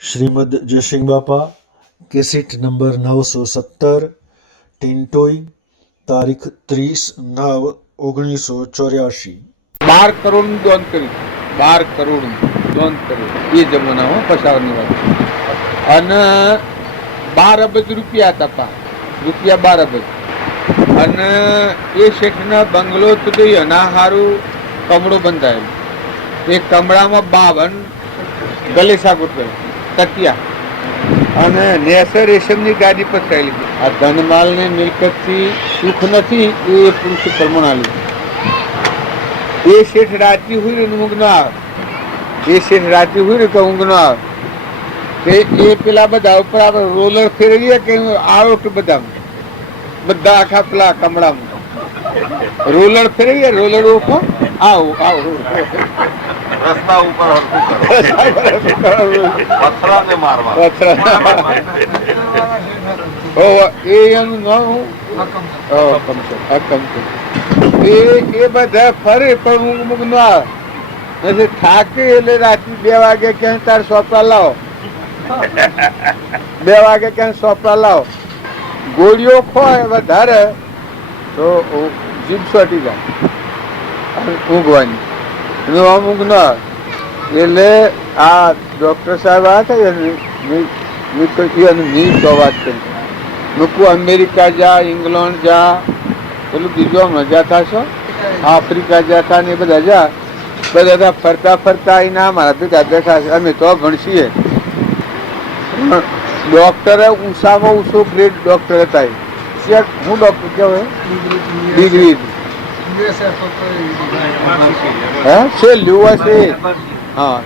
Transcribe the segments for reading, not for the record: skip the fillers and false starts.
શ્રીમદ જયસિંહ બાપા, cassette number 917, Tintoi, તારીખ 30/9/1984. 12 કરોડ દોન કર્યું. 12 કરોડ દોન કર્યું એ જમાનામાં પસારની વાત. અને 12 અબજ રૂપિયા હતા. રૂપિયા 12 અબજ. અને એ શેઠના બંગલો તો એના સારું કમળો બંધાયેલો. એ કમળામાં 52 ગલેસા ગોઠવેલ તકિયા અને નેસર રેશમની ગાડી પર થયેલી. આ ધનમાલ ને મિલકતથી સુખ નથી એ પુરુષ પરમણાલી. એ શેઠ રાતી હોય ને ઊંઘ ન આવે. એ શેઠ રાતી હોય ને કે ઊંઘ ન આવે. એ પેલા બધા ઉપર આપણે રોલર ફેરવીએ કે આવો કે બધા આખા પેલા કમળામાં રોલર ફેરવીએ. રોલર ઓખો આવો આવો રસ્તા ઉપર પથરાને મારવા. એ એનું નામ એ બધા ફરે પણ ઊંઘ ન આવે. થાકે એટલે રાત્રે 2 વાગે ક્યાંય તાર સોપડા લાવો. 2 વાગે ક્યાંય સોપડા લાવો. ગોળીઓ ખોય વધારે તો જીભ સોટી જાય ઊંઘવાની. આમ ઊંઘ ન આવે. એટલે આ ડોક્ટર સાહેબ આ થાય વાત કરી. મૂકું અમેરિકા જા, ઇંગ્લેન્ડ જા, પેલું બીજું મજા થશો, આફ્રિકા જતા ને એ બધા જા. બધા ફરતા ફરતા ના મારા ભેગા બેઠા છે. અમે તો ભણશીએ. ડોક્ટરે ઊંચામાં ઊંચો ગ્રેડ ડોક્ટર હતા. હું ડોક્ટર કહેવાય ડિગ્રી છેલ્લું હશે. હા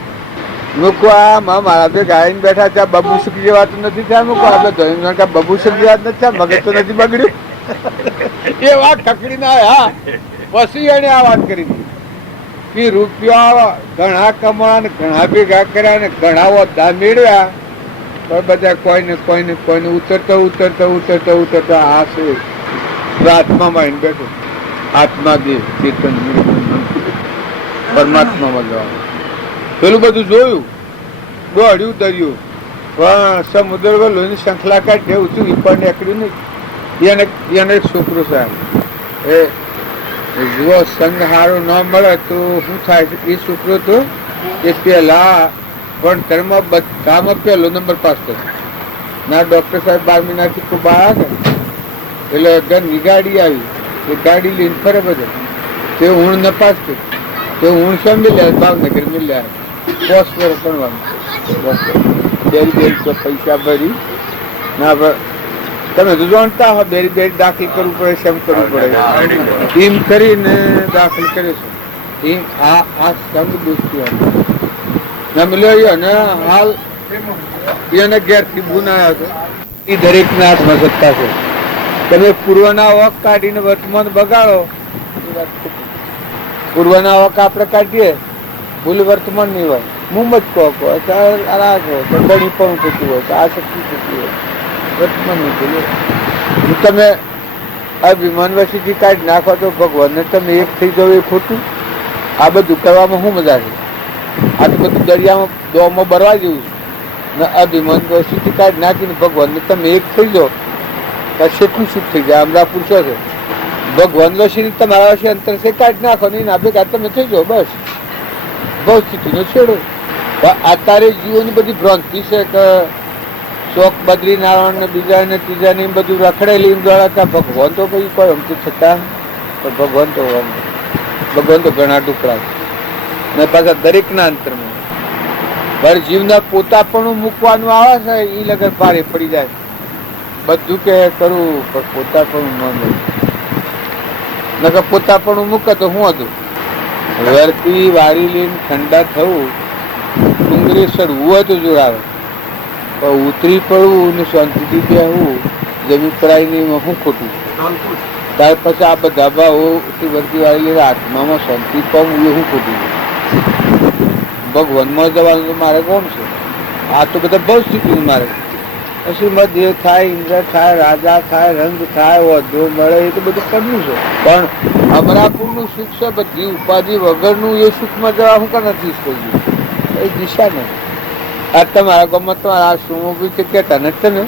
મૂકો આમાં મારા ભેગા આવીને બેઠા ત્યાં બબુ સુખી જેવાતું નથી ત્યાં. મૂકો આપણે બબુ સુખી વાત નથી ત્યાં. મગજ તો નથી બગડ્યું. એ વાત ઠકડી ના હા. પછી એને આ વાત કરી કે રૂપિયા ઘણા કમાયા ને ઘણા ભેગા કર્યા ને ઘણા હોદ્દા મેળવ્યા પણ બધા કોઈને કોઈને કોઈને ઉતરતા ઉતરતા ઉતરતા ઉતરતા આ છે આત્મામાં આવીને બેઠો. આત્મા દેહ ચેતન પરમાત્મામાં જવાનું. પેલું બધું જોયું, દોડ્યું દરિયું પણ સમુદ્ર લોહીની શંખલા કાઢી ઊંચું પણ નીકળ્યું નહીં. એને એક છોકરો સાહેબ જો સંગ હારો ન મળે તો શું થાય? એ છોકરો તો એ પેલા ભણતરમાં બધામાં 1લો નંબર પાસ થયો. ના ડોક્ટર સાહેબ 12 મહિનાથી ખૂબ આવ્યા ને એટલે ઘરની ગાડી આવી. એ ગાડી લઈને ફરે બધે. તે ઊણ ન પાસ થયો. તે ઊણ શું મિલ્યા? ભાવનગર મિલ્યા. પોસ્ટ ભણવાનું બેરી પૈસા ભરી ના તમે તો જાણતા હો બેરી દાખલ કરવું પડે, શેમ કરવું પડે. એમ કરીને દાખલ કરે છે. એમ આ સંઘ દોસ્તી ના મળ્યો. અને હાલ એને ઘેરથી ગુનાયો હતો. એ દરેકના હાથમાં સત્તા છે. તમે પૂર્વના વખ કાઢીને વર્તમાન બગાડો. પૂર્વના વખ આપણે કાઢીએ ભૂલ વર્તમાન નહીં હોય. મુંબત કહો ગણી પણ થતું હોય તો આ શક્તિ થતી હોય વર્તમાન નહીં ભૂલે. તમે અભિમાન વસીથી કાઢી નાખો તો ભગવાનને તમે એક થઈ જાવ એ ખોટું. આ બધું કરવામાં શું મજા છે? આ તો બધું દરિયામાં દોમાં બરવા જેવું છે. ને અભિમાન વસીથી કાઢી નાખીને ભગવાનને તમે એક થઈ જાઓ તો કેટલું સુખ થઈ જાય. હમણાં પૂછો છે ભગવાન વસીને તમારા વસી અંતર છે કાઢી નાખો નહીં ના ભેગા તમે થઈ જાઓ. બસ બહુ સ્થિતિનો છેડો. અત્યારે જીવોની બધી ભ્રાંતિ છે કે શોખ બદ્રીનારાયણ ને બીજા ને ત્રીજા ને બધું રખડેલી દ્વારા ભગવાન તો કઈ કોઈ અમતું થતા. ભગવાન તો ઘણા ટુકડા છે ને પાછા દરેકના અંતરમાં. પર જીવના પોતાપણું મૂકવાનું આવે છે એ લગન ભારે પડી જાય. બધું કે કરવું પણ પોતાપણું ન મળે. નકર પોતાપણું મૂકે તો શું હતું? વર્તી વાળી લઈને ઠંડા થવું, ડુંગળી ચડવું હોય તો જોડાવે. પણ ઉતરી પડવું ને શાંતિથી બેહવું જમીન પડાવીને શું ખોટું? ત્યાર પછી આ બધા ભાવો વર્તી વાળી લઈને આત્મામાં શાંતિ પામવું એ શું ખોટું? ભગવાનમાં જવાનું તો મારે કોણ છે? આ તો બધા બહુ સ્થિતિનું મારે. પછી મધ્ય થાય, ઇન્દ્ર થાય, રાજા થાય, રંગ થાય, વધુ મળે એ તો બધું કરવું છે. પણ અમરાપુરનું સુખ છે બધી ઉપાધિ વગરનું. એ સુખમાં જવા શું કા નથી એ દિશા નથી. આ તમારા ગામમાં તો આ શું બી છે કહેતા નથી તમે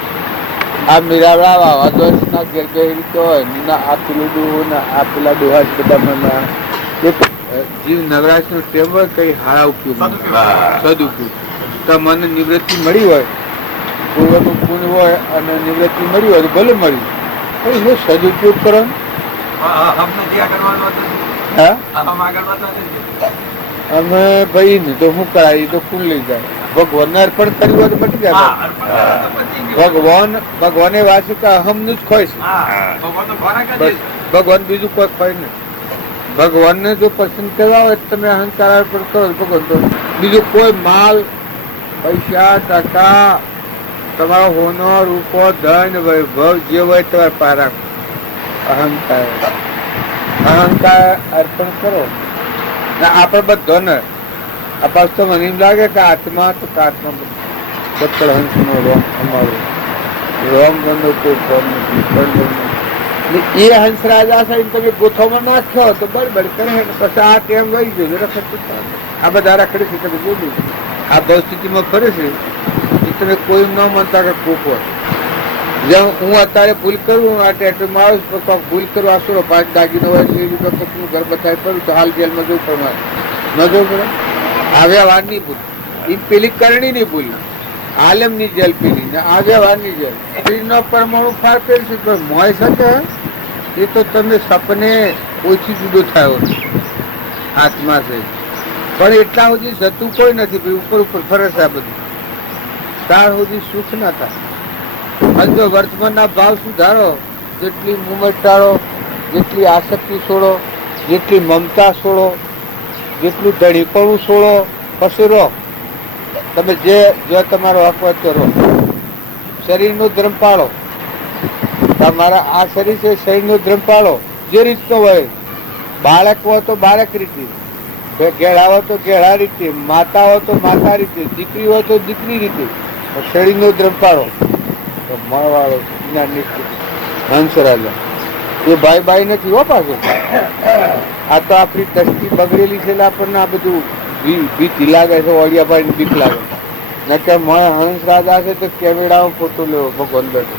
આ મીરાવડા વાવાઝોડના ઘેર કઈ રીતે હોય ના આ પેલું ડોહું ને આ પેલા ડોહા જ બધા મને જીવ નવરાશનો ટેમ હોય કઈ હારા ઉપયોગ સદુપયોગ તો મને નિવૃત્તિ મળી હોય પૂર્વનું પુણ્ય હોય અને નિવૃત્તિ મળી હોય તો ભલે મળ્યું પણ એનો સદુપયોગ કરો અમે ભાઈ ને તો શું કરાય તો કુલ લઈ જાય ભગવાનને અર્પણ કર્યું હોય તો મટી જાય ભગવાને વાંચ્યું કે અહમનું જ ખોય છે ભગવાન બીજું કોઈ ખોય નહીં ભગવાનને જો પસંદ કરવા હોય તમે અહંકાર અર્પણ કરો ભગવાન તો બીજું કોઈ માલ પૈસા ટકા તમારો હોનો રૂપો ધન વૈભવ જે હોય તમારે પારા અહંકાર અર્પણ કરો આપણે બધો ને આ પાછ તો મને એમ લાગે કે આત્મા તો આત્મા સત્તર હંસનો રોમ અમારો રોમ ગંદો કોઈ ફોન નથી એ હંસરાજા સાહેબ તમે ગોથોમાં નાખ્યો તો બરાબર કરે પછી આ ટેમ વહી ગયો રખડ આ બધા રખડે છે તમે બોલ્યું આ પરિસ્થિતિમાં ફરે છે એ તમે કોઈ ન માનતા કે કોક હોય જેમ હું અત્યારે ભૂલ કરું આ ટેટુમાં આવું ભૂલ કરું આસુરો 5 દાગીનો હોય છે એ રીતે કોકનું ઘર બતાવી કરું તો હાલ જેલમાં જવું પડે ન જવું પડે આવ્યા વારની ભૂલ એ પેલી કરણીની ભૂલ આલમની જેલ પેલી ને આવ્યા વારની જેલ પેલીનો પરમાણુ ફાર પેલી છે મોય શકે એ તો તમે સપને ઓછી જુદો થયો આત્મા છે પણ એટલા સુધી જતું કોઈ નથી ભાઈ ઉપર ઉપર ફરે છે આ બધું ત્યાર સુધી સુખ ના થાય અને જો વર્તમાનના ભાવ સુધારો જેટલી મુમટ ટાળો જેટલી આસક્તિ છોડો જેટલી મમતા છોડો જેટલું ધડીપણું છોડો પછી રહો તમે જે તમારો હક હોય તો રહો શરીરનો ધર્મ પાળો તમારા આ શરીર છે શરીરનો ધર્મ પાળો જે રીતનો હોય બાળક હોય તો બાળક રીતે ઘેડા હોય તો ઘેડા રીતે માતા હોય તો માતા રીતે દીકરી હોય તો દીકરી રીતે શરીરનો ધર્મ પાળો તો મળવાળો હંસરાજા એ ભાઈ નથી હો પાછો આ તો આપણી દ્રષ્ટિ બગડેલી છે એટલે આપણને આ બધું ભીતી લાગે છે ઓડિયા ભાઈ બીક લાગે નકર હંસ રાજા છે તો કેમેરામાં ફોટો લેવો ભગવાન બેઠો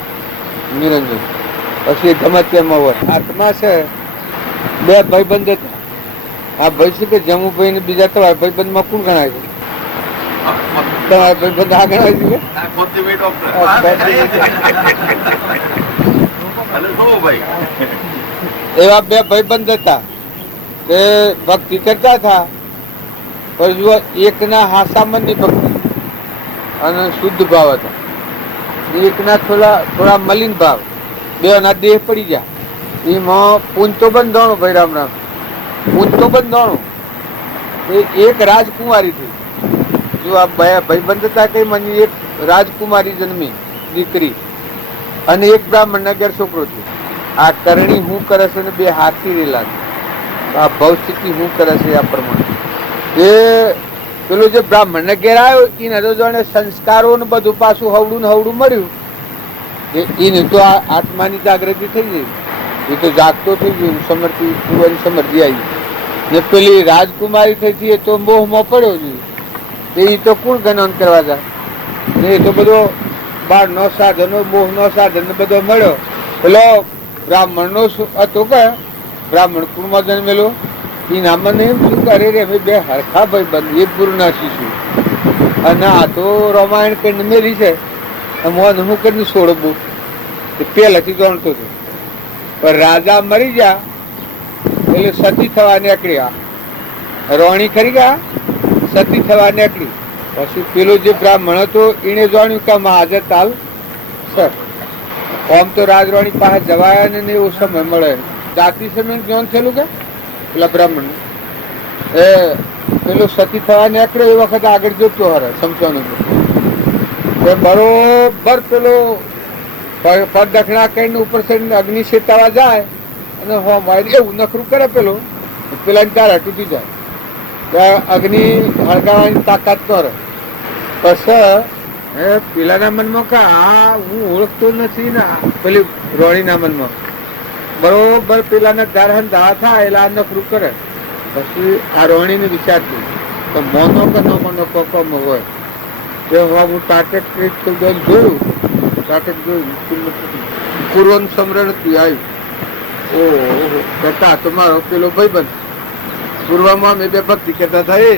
નિરંજન પછી ગમે તેમાં હોય આત્મા છે બે ભાઈબંધ હતા આ ભાઈ શું કે જમુભાઈ ને બીજા તમારા ભાઈબંધમાં કોણ ગણાય છે તમારા ભાઈબંધ આ ગણાય છે એવા બે ભાઈબંધ હતા તે ભક્તિ કરતા હતા પણ એકના હાસામનની ભક્તિ અને શુદ્ધ ભાવ હતા એકના થોડા મલિન ભાવ બેના દેહ પડી જાય એમાં પૂંચતો બંધાણું ભાઈ રામ રામ પૂંચતો બંધાણું એક રાજકુમારી થઈ જો આ ભાઈબંધ હતા કઈ મને એક રાજકુમારી જન્મી દીકરી અને એક બ્રાહ્મણ નગર છોકરો છે આ કરણી શું કરે છે ને બે હાથી રેલા છે આ ભવસ્થિતિ શું કરે છે આ પ્રમાણે એ પેલું જે બ્રાહ્મણ ને ઘેર આવ્યો એને તો જાણે સંસ્કારો ને બધું પાછું હવડું ને હવડું મળ્યું એને તો આ આત્માની જાગૃતિ થઈ ગઈ એ તો જાગતો થઈ ગયો સમર્થી કુંવરી સમર્થી આવી ને પેલી રાજકુમારી થઈ એ તો મોહમાં પડ્યો છે એ તો કોણ ગણન કરવા જાય ને એ તો બધો બાર નો સાધનો મોહ નો સાધન બધો મળ્યો પેલો બ્રાહ્મણ નો હતો કે બ્રાહ્મણ કુળમાં જન્મેલો એ નામને એમ શું કરે રે અમે બે હરખા ભાઈ બંધ એક ગુરુ ના શીશું અને આ તો રામાયણ કરીને મેલી છે મોન હું કરીને છોડવું પહેલાથી જાણતો હતો પણ રાજા મરી ગયા એટલે સતી થવા નીકળ્યા રોણી ખરી ગયા સતી થવા નીકળી પછી પેલો જે બ્રાહ્મણ હતો એને જાણ્યું કે હાજર તાલ સર આમ તો રાજવાણી પાસે જવાયા ને એવો સમય મળે જાતિ સમય જ્ઞાન થયેલું કે પેલા બ્રાહ્મણ એ પેલો સતી થવા નીકળ્યો એ વખત આગળ જોતો હરે સમસોનો બરોબર પેલો પગ દક્ષિણા કરીને ઉપર થઈને અગ્નિ શેતાવા જાય અને એવું નખરું કરે પેલા તારા તૂટી જાય અગ્નિ હળગાવવાની તાકાત કરે પછી પેલાના મનમાં કે આ હું ઓળખતો નથી ને પેલી રોણીના મનમાં બરોબર પેલાના દારહન દા થાય એટલે આ નખરું કરે પછી આ રોણીને વિચારતું તો મોનો કે ન મોનો કોકોમાં હોય તે હું ટાટેક જોયું, ટાટેક જોયું પૂર્વનું સમરણ હતું આવ્યું. ઓહો કહેતા તમારો પેલો ભાઈબંધ પૂર્વમાં મેં બે ભક્તિ કહેતા હતા એ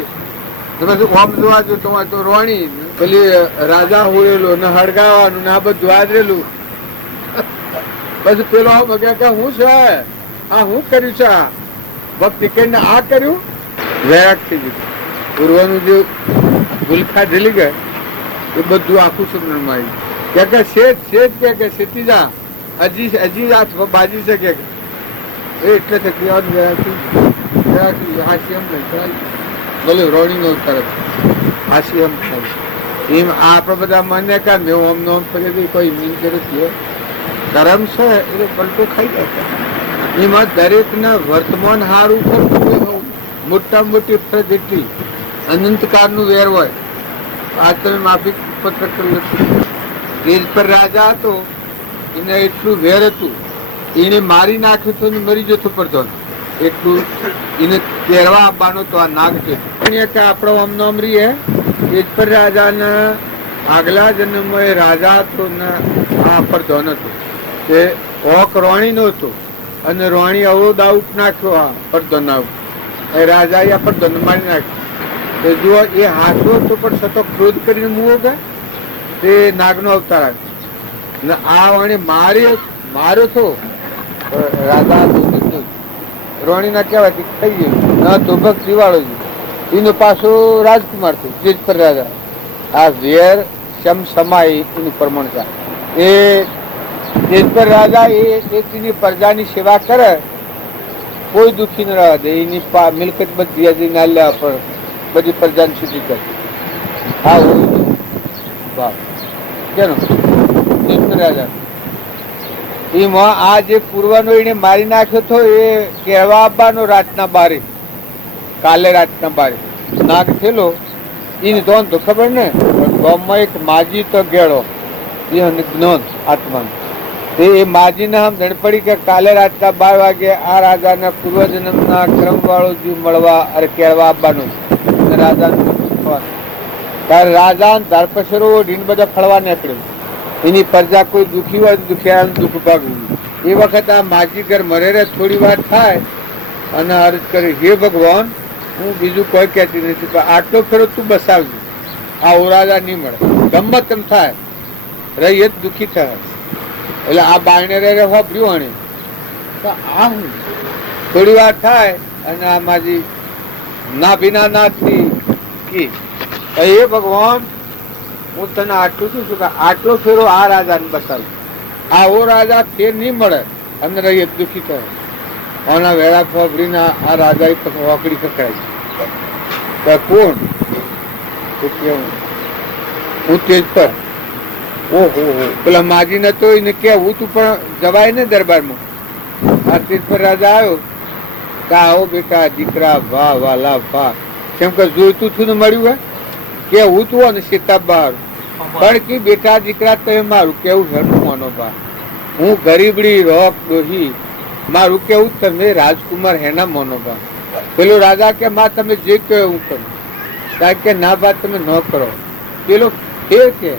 તમે શું આમ જોવા જો તમારે તો રોણી પેલી રાજા હોળેલો ને હળગાવાનું ને આ બધું આદરેલું. પછી પેલો આમ કે હું છે આ હું કર્યું છે આ ભક્તિ કરીને આ કર્યું વૈરાગ થઈ ગયું. પૂર્વનું જે ભૂલખા ઢીલી ગઈ એ બધું આખું સમરણમાં આવ્યું. કે શેઠ કે સીટી જા હજી આ બાજી છે કે એટલે થકી હાસી એમ નહીં ભલે રોણી નો તરફ હાસી એમ થાય એમ આપડે બધા માન્ય કા મેં ઓમ નોમ ફરી કોઈ મીન કરે ધર્મ છે એ પલટો ખાઈ જાય. એમાં દરેક ના વર્તમાન હારું કરવું મોટા મોટી ફરજ એટલી અનંતકાળ નું વેર હોય. આ તમે માફી પત્ર કર્યું તેજ પર રાજા હતો એને એટલું વેર હતું એને મારી નાખ્યું તો મરી જતો પડતો એટલું એને કહેવા આપવાનો તો આ નાગ છે કે આપણો અમનો અમરી હે તેજ પર રાજાના આગલા જન્મમાં રાજા હતો ને આ પડતો નતો તે ઓક રોણી નો હતો અને રોણી આવો દાઉટ નાખ્યો આ પડતો ના એ રાજા આ પડતો મારી નાખ્યો. જો એ હાથો તો પણ સતો ક્રોધ કરીને મૂવો કે તે નાગનો અવતાર આવ્યો ને આ વાણી માર્યો તો રાજા રોણી ના કહેવાય થઈ ગયું ના તો ભક્તિ વાળો એનો પાછો રાજકુમાર થયું તેજ પર રાજા. આ વેર શમ સમાય એનું પ્રમાણ છે. એ તેજ પર રાજા એની પ્રજાની સેવા કરે કોઈ દુઃખી ન રહેવા દે એની મિલકત બધી ના લેવા પણ બધી પ્રજાની સુધી કરે. હા કેનો તેજ પર રાજા એમાં આ જે પૂર્વનો એને મારી નાખ્યો હતો એ કહેવા આપવાનો રાતના બારે કાલે રાતના બારે નાગ થયેલો એને તો ખબર ને ગામમાં એક માજી તો ગેળો એ જ્ઞાન આત્માનું એ માજીને આમ ધડ પડી કે કાલે રાતના 12 વાગે આ રાજાના પૂર્વજન્મના ક્રમ વાળો જીવ મળવા અરે કહેવા આપવાનું રાજાનું ત્યારે રાજા ધારપસરો ઢીન બધા ફળવા નીકળ્યું. એની પ્રજા કોઈ દુઃખી હોય દુખિયાનું દુઃખ ભાગવું. એ વખત આ માજી ઘર મરે રે થોડી વાર થાય અને અરજ કરી હે ભગવાન હું બીજું કોઈ કહેતી નથી પણ આટલો ફેરો તું બસાવજો આ ઓરાજા નહીં મળે ગમત એમ થાય રહી જ દુઃખી થાય. એટલે આ બાયણે રે વાપર્યું આણે તો આ હું થોડી વાર થાય અને આ માજી ના ભીના નાથી કી હે ભગવાન હું તને આટલું શું છું કે આટલો ફેરો આ રાજાને બતાવ્યું આવો રાજા ફેર નહીં મળે અને રહી દુઃખી થાય. આના વેળા ફોબરીને આ રાજા વાકડી પકડાય કોણ હું તેજ પર ઓહો પેલા માજી નતો એને કેવું તું પણ જવાય ને દરબારમાં. આ તેજ પર રાજા આવ્યો કે આવો બેટા દીકરા વાહ વાલા વાહ કેમ કે જોઈતું છું ને મળ્યું હે કેવું તું અને સીતા બહાર પણ કે બેટા દીકરા તમે મારું કેવું ઘરનું માનો બા હું ગરીબડી રોક ડોહી મારું કેવું તમે રાજકુમાર હેના મોનો બા. પેલો રાજા કે માં તમે જે કહો હું કરું કારણ કે ના બા તમે ન કરો. પેલો ફેર કે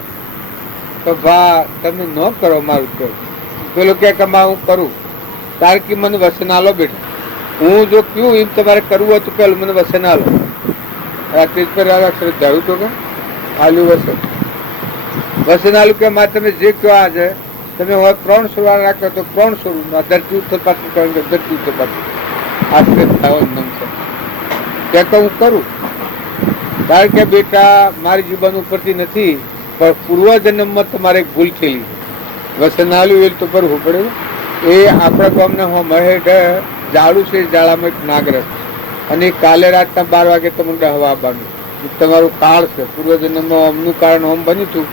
બા તમે ન કરો મારું કેવું. પેલો કે માં હું કરું કારણ કે મને વસન આલો બેટા હું જો કયું એમ તમારે કરવું હોય તો પેલું મને વસન આલો. તેજ પર રાજા શ્રદ્ધાળુ તો કે આલુ વસન આલુ કે માં તમે જે કહો આજે તમે હવે 300 વાર રાખ્યો તો 300 ધરતી ઉત્તર પાછું કરો ધરતી ઉત્તર પાછું આશ્રય થયો નમ છે કે હું કરું કારણ કે બેટા મારી જીવન ઉપરથી નથી પણ પૂર્વજન્મમાં તમારે ભૂલ થયેલી વસન આલ્યું એ તો કરવું પડે. એ આપણા ગામના મહેડ જાડું છે જાળામાં એક નાગરસ અને કાલે રાતના 12 વાગે તમને ડહવા આવવાનું તમારું કાળ છે પૂર્વજન્મમાં અમનું કારણ હોમ બન્યું હતું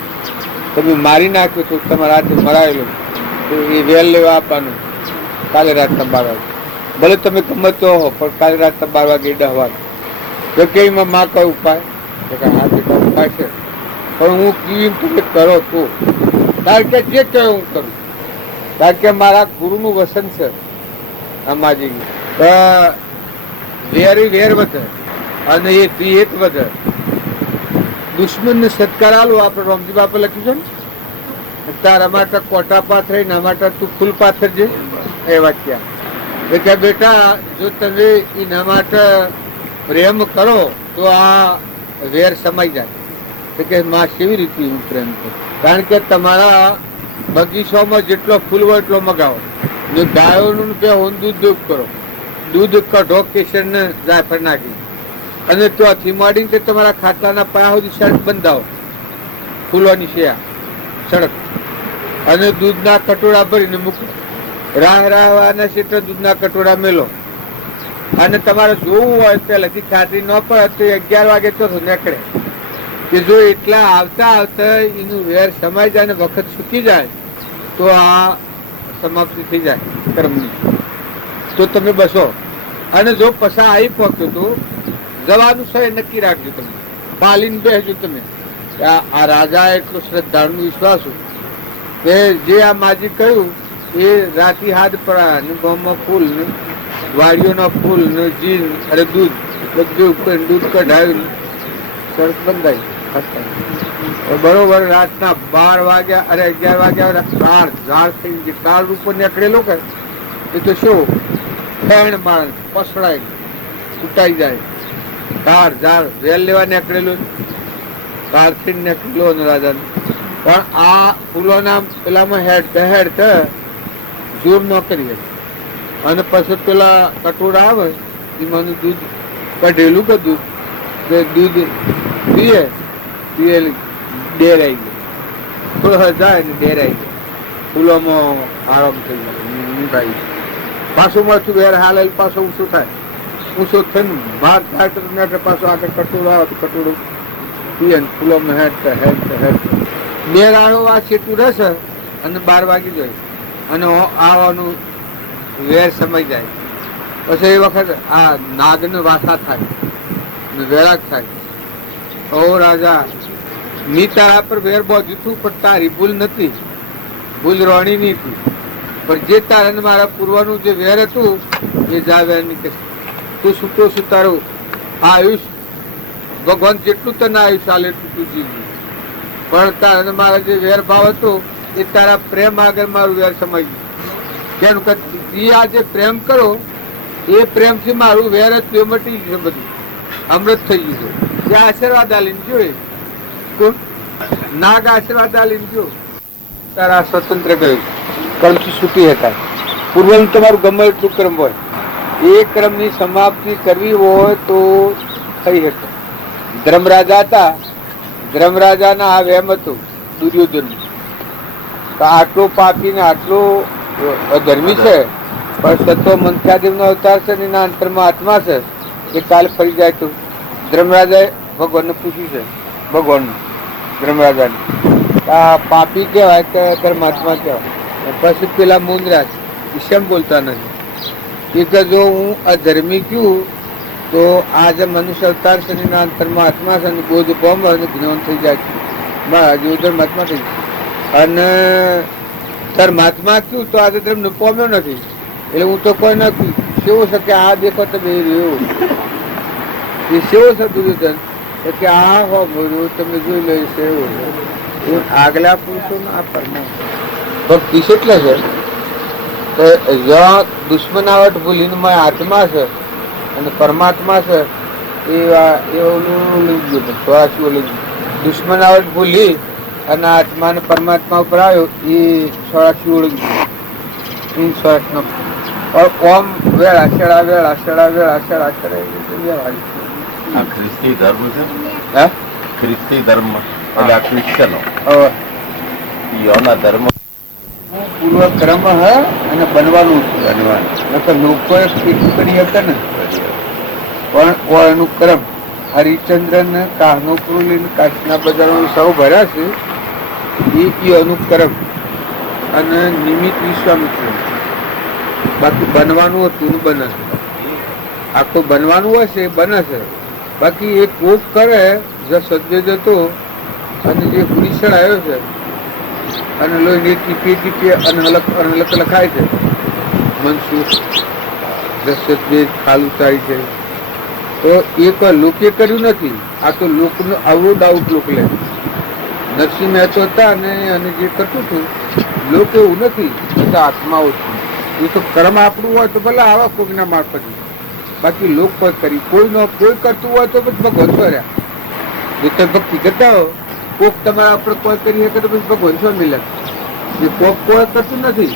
તમે મારી નાખ્યું હતું તમારા હાથે મરાયેલું એ વેલ લેવા આપવાનું કાલે રાતના 12 વાગે ભલે તમે ગમતો હો પણ કાલે રાતના 12 વાગે ડહવાનું. તો કે એમાં માં કયો ઉપાય હા બેટા ઉપાય છે પણ હું કેમ તમે કરો તો કારણ કે જે કહે હું કરું કારણ કે મારા ગુરુનું વસન છે અમાજી વેરી વેર વધે અને એ તિયેત વધે દુશ્મનને સત્કાર આલો આપણે રોમજી બાપા લખ્યું છે ને તારા માટે કોટા પાથરે ના માટે તું ફૂલ પાથરજે એ વાક્ય કે બેટા જો તમે એના માટે પ્રેમ કરો તો આ વેર સમાઈ જાય કે માં કેવી રીતે હું પ્રેમ કરું કારણ કે તમારા બગીચામાં જેટલો ફૂલ હોય એટલો મગાવો ને ગાયોનું દૂધ કરો દૂધ કઢો કેસર ને જાયફળ નાખી અને ત્યાંથી માંડીને તે તમારા ખાટલાના પાયા સુધી સડક બંધાવો ફૂલોની શિયા સડક અને દૂધના કટોરા ભરીને મૂકો રાહવાના ક્ષેત્ર દૂધના કટોરા મેલો અને તમારે જોવું હોય પહેલાથી ખાતરી ન પડે તો 11 વાગે તો નીકળે કે જો એટલા આવતા આવતા એનું વેર સમાઈ જાય અને વખત ચૂકી જાય તો આ સમાપ્તિ થઈ જાય કર્મની તો તમે બસો અને જો પસા આવી પહોંચ્યો તો જવાનું છે નક્કી રાખજો તમે પાલીને બેસજો તમે આ રાજા એટલો શ્રદ્ધાળુ વિશ્વાસુ કે જે આ માજી કહ્યું એ રાતી હાથ પડા ને ગામમાં ફૂલ ને વાડીઓના ફૂલ ને જીન અરે દૂધ બધું ઉપર દૂધ કઢાવ્યું શરત બંધાઈ બરોબર રાતના 12 વાગ્યા અરે 11 વાગ્યા ઝાડ થઈ ગઈ કાળ ઉપર નીકળેલો કે એ તો શું ફેણ માણ પસડાય છૂટાઈ જાય ઝાડ વેલ લેવા નીકળેલું કાળથી નીકળેલો રાજાને પણ આ ફૂલોના પેલામાં હેડ જોર ન કરીએ અને પછી પેલા કટોરા આવે એમાં દૂધ કઢેલું કે દૂધ પીએ ડેરાઈ ગયો થોડો જાય ને ડેરાઈ ગયો ફૂલોમાં આરામ થઈ જાય નીકળી પાછું મળતું વેર હાલ પાછો ઊંચું થાય ઊંચો થઈને બહાર થાય પાછો આગળ કટોરો આવે તો કટોરું પીએ ને ફૂલોમાં હેડ બે રાડો આ છેટું રહેશે અને 12 વાગી જાય અને આવવાનું વેર સમય જાય પછી એ વખત આ નાગને વાસા થાય ને વેળાક થાય ઓ રાજા મી તારા પર વેર બાંધ્યું હતું પણ તારી ભૂલ નથી ભૂલ રોણી ની હતી પણ જે તારા મારા પૂર્વનું જે વેર હતું એ જાવે નીકળે તું છૂટો છું તારું આયુષ ભગવાન જેટલું તને આયુષ આલે એટલું તું જીવવું પણ તારા મારા જે વેર ભાવ હતો એ તારા પ્રેમ આગળ મારું વેર સમાઈ ગયું કેમ કે આ જે પ્રેમ કરો એ પ્રેમથી મારું વેર જ મટી ગયું બધું અમૃત થઈ ગયું છે આશીર્વાદ આલીને જોઈએ તો નાગ આશીર્વાદ આલીને જો તારા સ્વતંત્ર ગયું કર્મથી છૂટી હતા પૂર્વનું તમારું ગમે એટલું કર્મ હોય એ ક્રમની સમાપ્તિ કરવી હોય તો થઈ શકે ધર્મરાજા હતા ધર્મરાજાના આ વેમ હતું દુર્યોધન આટલો પાપી ને આટલો અધર્મી છે પણ સતો મંથ્યાદેવનો અવતાર છે એના અંતરમાં આત્મા છે એ કાલે ફરી જાય તો ધર્મરાજાએ ભગવાનને પૂછ્યું છે ભગવાનનું ધર્મરાજાને આ પાપી કહેવાય કે ધર્માત્મા કહેવાય પછી પેલા મુંદરાજ ઈશમ બોલતા નથી કે જો હું અધર્મી કયું તો આ જે મનુષ્ય અવતાર છે એના અંતરમાં આત્મા છે અને બોધ બોમ્બ અને જ્ઞાન થઈ જાય છે બસ ધર્માત્મા થઈ જાય અને ધર્માત્મા કયું તો આજે ધર્મને પામ્યો નથી એટલે હું તો કોઈ નથી કેવું છે કે આ દેખો તમે રહ્યો એ સેવો છે દુર્યોધન કે આ હો બોલ્યું તમે જોઈ લો સેવો એ આગલા પુરુષો આ પરમાત્મા ભક્તિ એટલે છે કે જ્યાં દુશ્મનાવટ ભૂલીને આત્મા છે અને પરમાત્મા છે એ ઓલું દુશ્મનાવટ ભૂલી અને આત્મા ને પરમાત્મા ઉપર આવ્યો એ 84 ઓળખી 308 ઓમ વેળા છેડા વેળા છેડા વેળા છેડા છેડા આ ખ્રિસ્તી ધર્મ છે હે ખ્રિસ્તી ધર્મ એટલે આ ક્રિશ્ચનો યોના ધર્મ પૂર્વ ક્રમ હે અને બનવાનું લોકો પીઠું કરી હતા ને પણ એનું ક્રમ હરિચંદ્ર ને કાહનોપુર લઈને કાચના બજારમાં સૌ ભર્યા છે એ અનુક્રમ અને નિમિત્ત વિશ્વામિત્ર બાકી બનવાનું હતું ને બને છે આખું બનવાનું હોય છે એ બને છે બાકી એ કોક કરે જે સદવેદ હતો અને જે હુરીસળ આવ્યો છે અને લોહીની ટીપી અનહલક લખાય છે મનસુખ સદવેદ ખાલ ઉતારી છે તો એ કોઈ લોકે કર્યું નથી. આ તો લોકનો આવો ડાઉટ લોક લે. નરસિંહ મહેતો હતા અને જે કરતું હતું લોક એવું નથી, બધા આત્માઓ છે. એ તો કર્મ આપણું હોય તો ભલે આવા કોઈના મારફત, બાકી લોક કોઈ કરી કોઈ કરતું હોય તો પછી ભગવાન કર્યા. જો તમે ભક્તિ કરતા હો, કોક તમારા આપણે કોઈ કરી શકે તો પછી ભગવાન શું મિલે? એ કોક કોઈ કરતું નથી.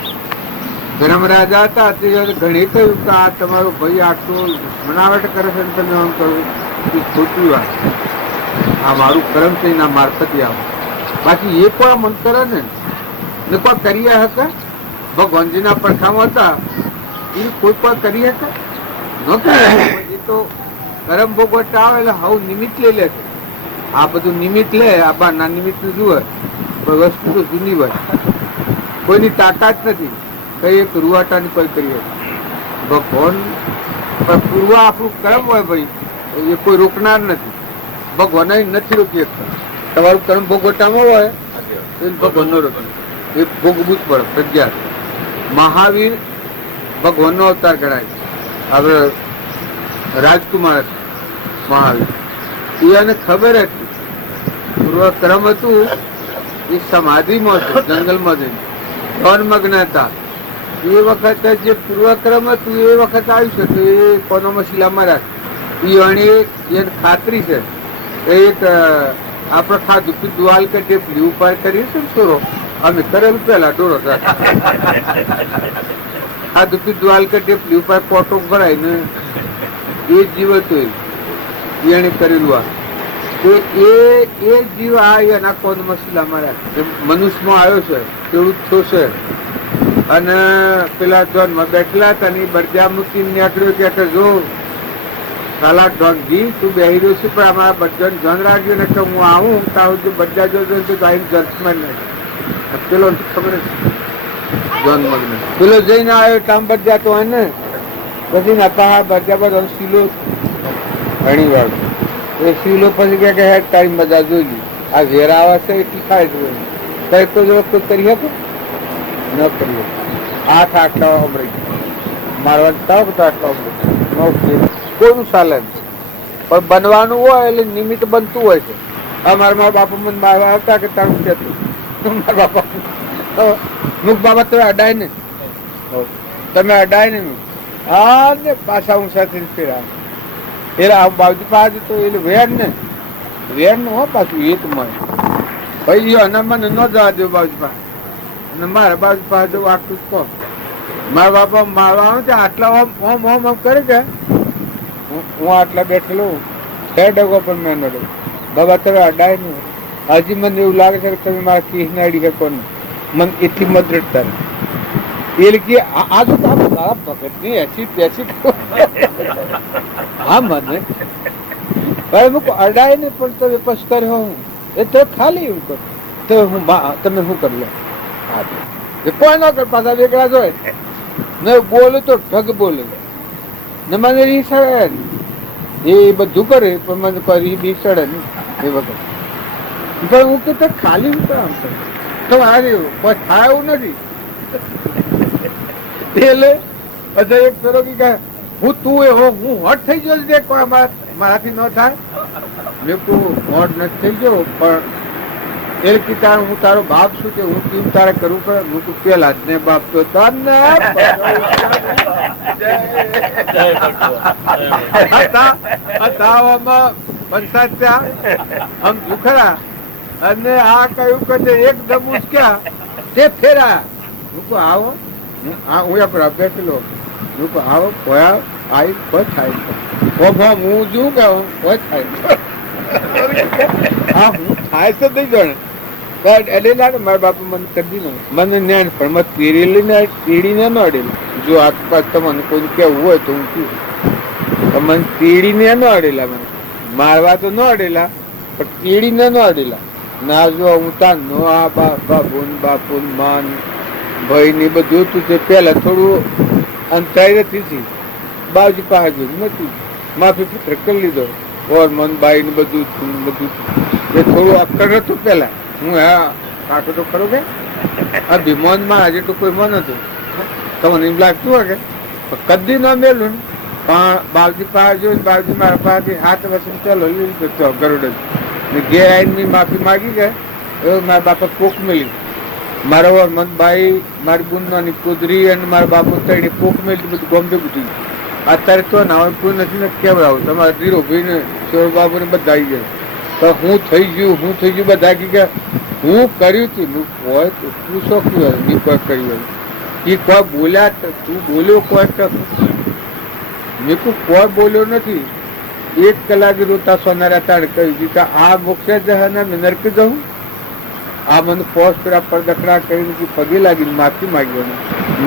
ધર્મ રાજા હતા તે ઘણી કહ્યું કે આ તમારો ભાઈ આટલું બનાવટ કરે છે ને તમે આમ કરો એ ખોટી વાત. આ મારું કર્મ છે એના મારફતે આવું. બાકી એ કોઈ મન કરે ને કોઈ કરી શકે? ભગવાનજીના પડખામાં હતા એ કોઈ કરી શકે ન કરે. એ તો કર્મ ભોગવટા આવે એટલે હવે નિમિત્ત લઈ લે છે. આ બધું નિમિત્ત લે, આ બારના નિમિત્ત જુએ, કોઈ વસ્તુ તો જૂની હોય, કોઈની તાકાત નથી કઈ એક રૂવાટાની કોઈ કરી ભગવાન. પણ પૂર્વ આપણું કર્મ હોય ભાઈ, એ કોઈ રોકનાર નથી. ભગવાન નથી રોકી શકતા. તમારું કર્મ ભોગવટામાં હોય એ ભગવાન નો રોકી, એ ભોગવું જ પડે. પ્રજ્ઞા મહાવીર ભગવાનનો અવતાર ગણાય. હવે રાજકુમાર મહાવીર એને ખબર હતી પૂર્વ કર્મ હતું એ સમાધિમાં હતું, જંગલમાં જઈને ધ્યાનમગ્ન હતા. એ વખતે જે પૂર્વક્રમ હતું એ વખત આવ્યું છે તો એ કોનોમાં શિલામાં રાખ એ ખાતરી છે. એક આપણે ખાધું પીધું હાલ કે ટેપલી ઉપાડ કરીએ છે ને છોરો, અમે કરેલું પેલા ડોળો ખાધું પીધું હાલ કે ટેપલી ઉપાડ કોટો ભરાય ને એ જીવ હતું એને કરેલું. આ તો એ જીવ આ એના કોનમાં શિલામાં રાખ મનુષ્યમાં આવ્યો છે, ખેડૂત થશે અને પેલા જોનમાં બેઠેલા હતા ને બરજા મૂકીને નીકળ્યો કે જો સાલા ઢોંગી તું બેહી રહ્યો છે પણ અમારા બધાને ધ્યાન રાખજો ને કે હું આવું તારું જો બધા જોજો તો ગાઈને જર્સમાં નહીં. પેલો ખબર જોન મગ્ન પેલો જઈને આવ્યો કામ બરજા તો હોય ને પછી નતા બરજા બધા શીલો ઘણી વાર એ શીલો પછી કે હેડ તારી મજા જોઈ લી. આ વેરા આવે છે એટલી ખાય કઈ તો જો કોઈ કરી શકે ન કરીએ. હાથ આટલા અમરી મારવા થાવ તો આટલા અમરી કોઈનું ચાલે પણ બનવાનું હોય એટલે નિમિત્ત બનતું હોય છે. મારા બાપા મને મારવા હતા કે તારું કહેતું મારા બાપા મુખ બાબા તમે અડાય ને તમે અડાય ને હા ને પાછા હું સાથે ફેરા એટલે આ બાજુ પાસે તો એટલે વેર ને હો પાછું એક મળે ભાઈ અને મને ન જવા દો બાજુ પાસે અને મારા બાજુ પાસે જવું આટલું જ કહો. મારા બાપા મારવાનું છે આટલા ઓમ ઓમ ઓમ કરે છે. હું આટલા બેઠેલો છે ડગો પણ મેં નડો બાબા તમે અડાય ને હજી મને એવું લાગે છે કે તમે મારા કેસને અડી શકો ને મને એટલી મદદ કરે એટલે કે આ તો તારા ભગત ની એસી પેસી હા મને અડાય ને પણ તમે પછ કર્યો હું એ તો ખાલી એવું કરું તો હું તમે શું કરી લો કોઈ ન કર પાછા વેગળા જ હોય ને બોલું તો ઠગ બોલે ને મને રીસડે એ બધું કરે પણ મને કોઈ રીસડે ને એ વખત પણ હું તો ખાલી હું કામ કરું તો આજે કોઈ થાય એવું નથી. એટલે બધા એક ફેરો કે હું તું એ હો હું હટ થઈ ગયો છે કોઈ મારાથી ન થાય મેં કહું હોટ નથી થઈ ગયો પણ એ કે તારે હું તારો બાપ છું કે હું કેમ તારે કરવું પડે હું તું પેલા જ ને બાપ તો આમ દુખરા અને આ કયું કે એકદમ ઉચક્યા તે ફેરા હું કહું આવો હું આપડે બેઠેલો હું કહું આવો કોઈ આવી કોઈ થાય હું જોઉં કે કોઈ થાય હા હું થાય તો નહીં જાણે એટલે લાગે મારા બાપુ મને કરી દીધું મને જ્ઞાન પણ મને તીડીને ન અડેલું. જો આસપાસ તમને કોઈ કેવું હોય તો હું કહું મને તીડીને ન અડેલા મને મારવા તો ન અડેલા પણ તીડીને ન અડેલા ના જો હું તાર નો આ બાપુ માન ભાઈ ને બધું હતું તે પેલા થોડું અંતરાય નથી બાજુ પાસે નથી માફી પત્ર કરી લીધો ઓર મન બાઈ ને બધું એ થોડું અક્કડ હતું પેલા હું હા કાકો તો ખરો કે આ વિમાનમાં આજે તો કોઈ મન હતું તમને એમ લાગતું હોય કે કદી ન મેલું પણ બાવજી પાસે જોયું, બાવજી મારા પાસેથી 7 વર્ષ ચાલો લઈ જતો ગરુડ જ. ને ઘેર આવીને મેં માફી માગી ગયા, એવું મારા બાપા કોક મેલી. મારા મનભાઈ, મારી ગુંદવાની કુદરી અને મારા બાપુ તઈને કોક મેલી બધું ગોમડે ઉઠી. અત્યારે તો ના હોય કોઈ નથી ને કેવડાવું. તમારા ધીરોભાઈ ને શિવબાબુ ને બધા આવી ગયા. તો હું થઈ ગયું બધા કી ગયા હું કર્યું હતું. હોય એટલું શોખ્યું હોય મેં કોઈ કર્યું હોય એ કોઈ બોલ્યા તું બોલ્યો કોઈ મેં કોઈ બોલ્યો નથી. 1 કલાકે રોતા સોનારા તાણ કહ્યું કે આ મોક્ષે જશે ને મેં નરકે જવું. આ મને પોસ્ટ પેલા પડદકડા કરીને પગે લાગીને માફી માગ્યો.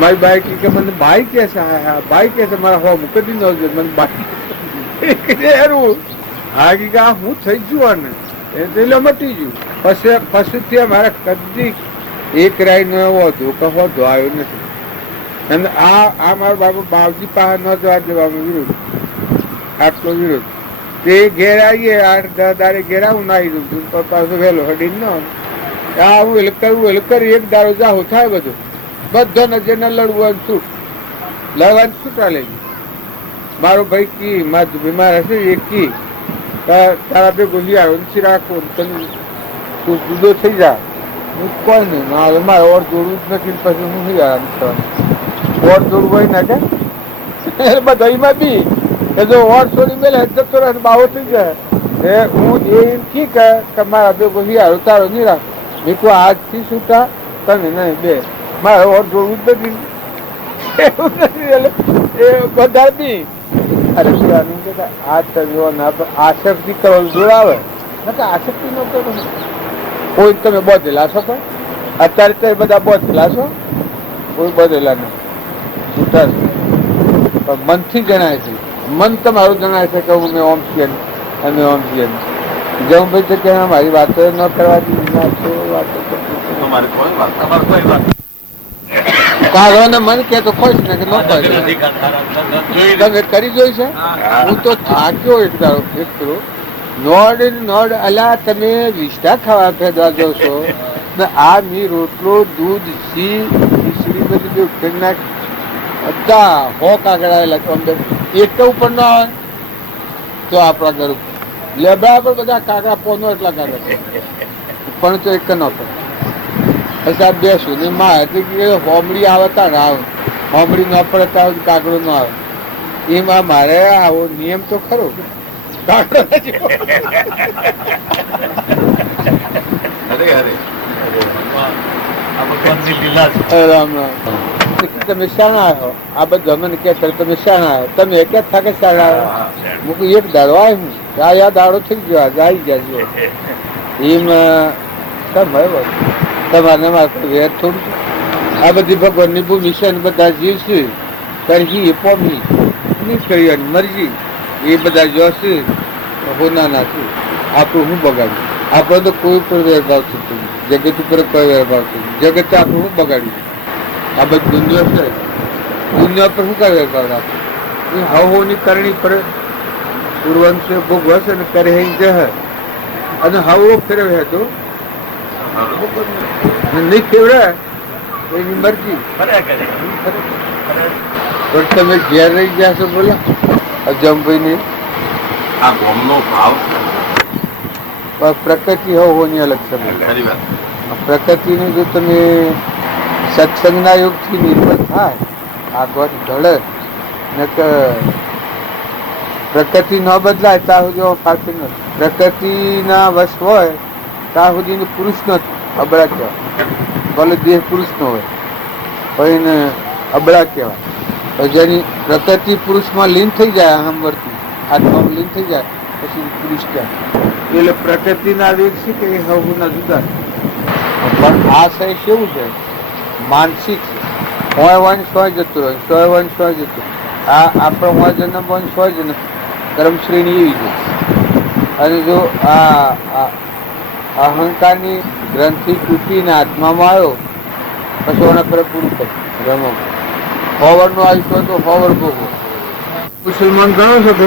મારી બાઈ કે મને ભાઈ કે છે, હા ભાઈ કે છે મારા હો મુકદી ન મને બાઈ હા કે આ હું થઈ ગયું ને એ એટલે મટી ગયું. પશુથી અમારા કદી એક રાય નો એવો ધોકો આવ્યો નથી. અને આ મારો બાપુ બાવજી પાસે ન જવા દેવામાં વિરોધ, આટલો વિરોધ. તે ઘેર આવીએ 8-10 દાડે ઘેર આવું નાઈ દઉં પાછું વહેલો હડીને ન આવું એટલે કરવું એટલે કરી 1 દાડો જાહો થાય બધું. બધાને જેને લડવું હોય છૂટ લડવાની છૂટા લઈ ગઈ. મારો ભાઈ કી મારું બીમાર હશે એ કી તારા બે ગોલિયારો નથી રાખો તને તું જુદો થઈ જા. હું કોઈ નહીં મારે ઓર દોડવું જ નથી. પછી હું નહીં આરામ કરવાનું ઓર દોડવું હોય ને કે બધા એમાં બી એ જો ઓર છોડી મેલે જતો રહે બાવો થઈ જાય. એ હું એમ કી કે મારા બે ગોલિયારો તારો નહીં રાખ. મેં કોઈ આજથી છૂટા તમે નહીં બે મારે ઓર દોડવું જ નથી. એવું નથી એટલે એ બધા બી અરે આસક્તિ કરો જોડાવે આસક્તિ ન કરો. કોઈ તમે બધેલા છો પણ અત્યારે તો બધા બધેલા છો કોઈ બધેલા નહીં છૂટા પણ મનથી જણાય છે. મન તમારું જણાય છે કે હું મેં ઓમ છીએ અમે ઓમ છીએ. જવું ભાઈ તો કે મારી વાતો ન કરવાથી વાતો કાગળને મન કે તો ખોશ ને કે ન ખોશ તમે કરી જોઈ છે. હું તો થાક્યો એક દાડો નોડ અલા તમે વિષ્ટા ખાવા ફેરવા જાવ છો ને આ મી રોટલો દૂધ સી ખીચડી બધી ઉઠી નાખ બધા હો કાગળ આવેલા અંદર એક તો ઉપર ન આવે તો આપણા ઘર લેબડા પર બધા કાગડા પોનો એટલા કાગળ પણ તો એક ન પડે. પછી આ બેસું ને માં હોમડી આવે તાર આવે હોમડી ન પડે ત્યાં કાગડો ન આવે. એમાં મારે આવો નિયમ તો ખરો તમે શાણા આવ્યો આ બધા મને કે તમે શાણા આવ્યો તમે એક જ થાકે શાણા આવ્યો. હું એક દાડો આવ્યો આ દાડો થઈ ગયો આવી ગયા એમાં તમારે મારે વેર થોડું આ બધી ભગવાનની ભૂમિ છે ને બધા જીવ છે કરહી પોમી કરી મરજી એ બધા જોશે હોના નાખી આપણું હું બગાડ્યું. આપણે તો કોઈ ઉપર વેરભાવ થતું જગત ઉપર કોઈ વેરભાવ થતું જગત આપણું હું બગાડ્યું. આ બધી દુનિયા છે દુનિયા પર શું કઈ વેરભાવ રાખે એ હવોની કરણી પર પૂર્વંશ ભોગવશે ને કરે જહ અને હવો ફેરવે તો નહીં ફેવડે એની મરજી. પણ તમે ઘેર રહી ગયા છો બોલો અજમભાઈ ની આ ગોમનો ભાવ પ્રકૃતિ હોવાની અલગ સમય. પ્રકૃતિને જો તમે સત્સંગના યોગથી નિર્ભર થાય આગળ ઢળે ને પ્રકૃતિ ન બદલાય ત્યાં સુધી ફાલતું નથી. પ્રકૃતિના વશ હોય ત્યાં સુધી પુરુષ નથી અબળા કહેવાય. ભલે દેહ પુરુષ નો હોય પણ એને અબળા કહેવાય. જેની પ્રકૃતિ પુરુષમાં લીન થઈ જાય અહમ વર્તી આત્મામાં લીન થઈ જાય પછી પુરુષ કહેવાય. એટલે પ્રકૃતિના વેગ છે કે એ હવના જુદા. પણ આ સહી કેવું છે માનસિક છે. હોય વંશ હોય જતું હોય સોય વંશ હોય જતું. આ આપણો હોય જન્મ વંશ હોય જ નથી. કર્મશ્રેણી એવી છે. અને જો આ અહંકારની ગ્રંથિ તૂટીને આત્મામાં આવ્યો પછી એના પર પૂરું કર્યું રમો. હોવરનું આયુષ્ય તો હોવર ભોગવો. મુસલમાન ગણો છો કે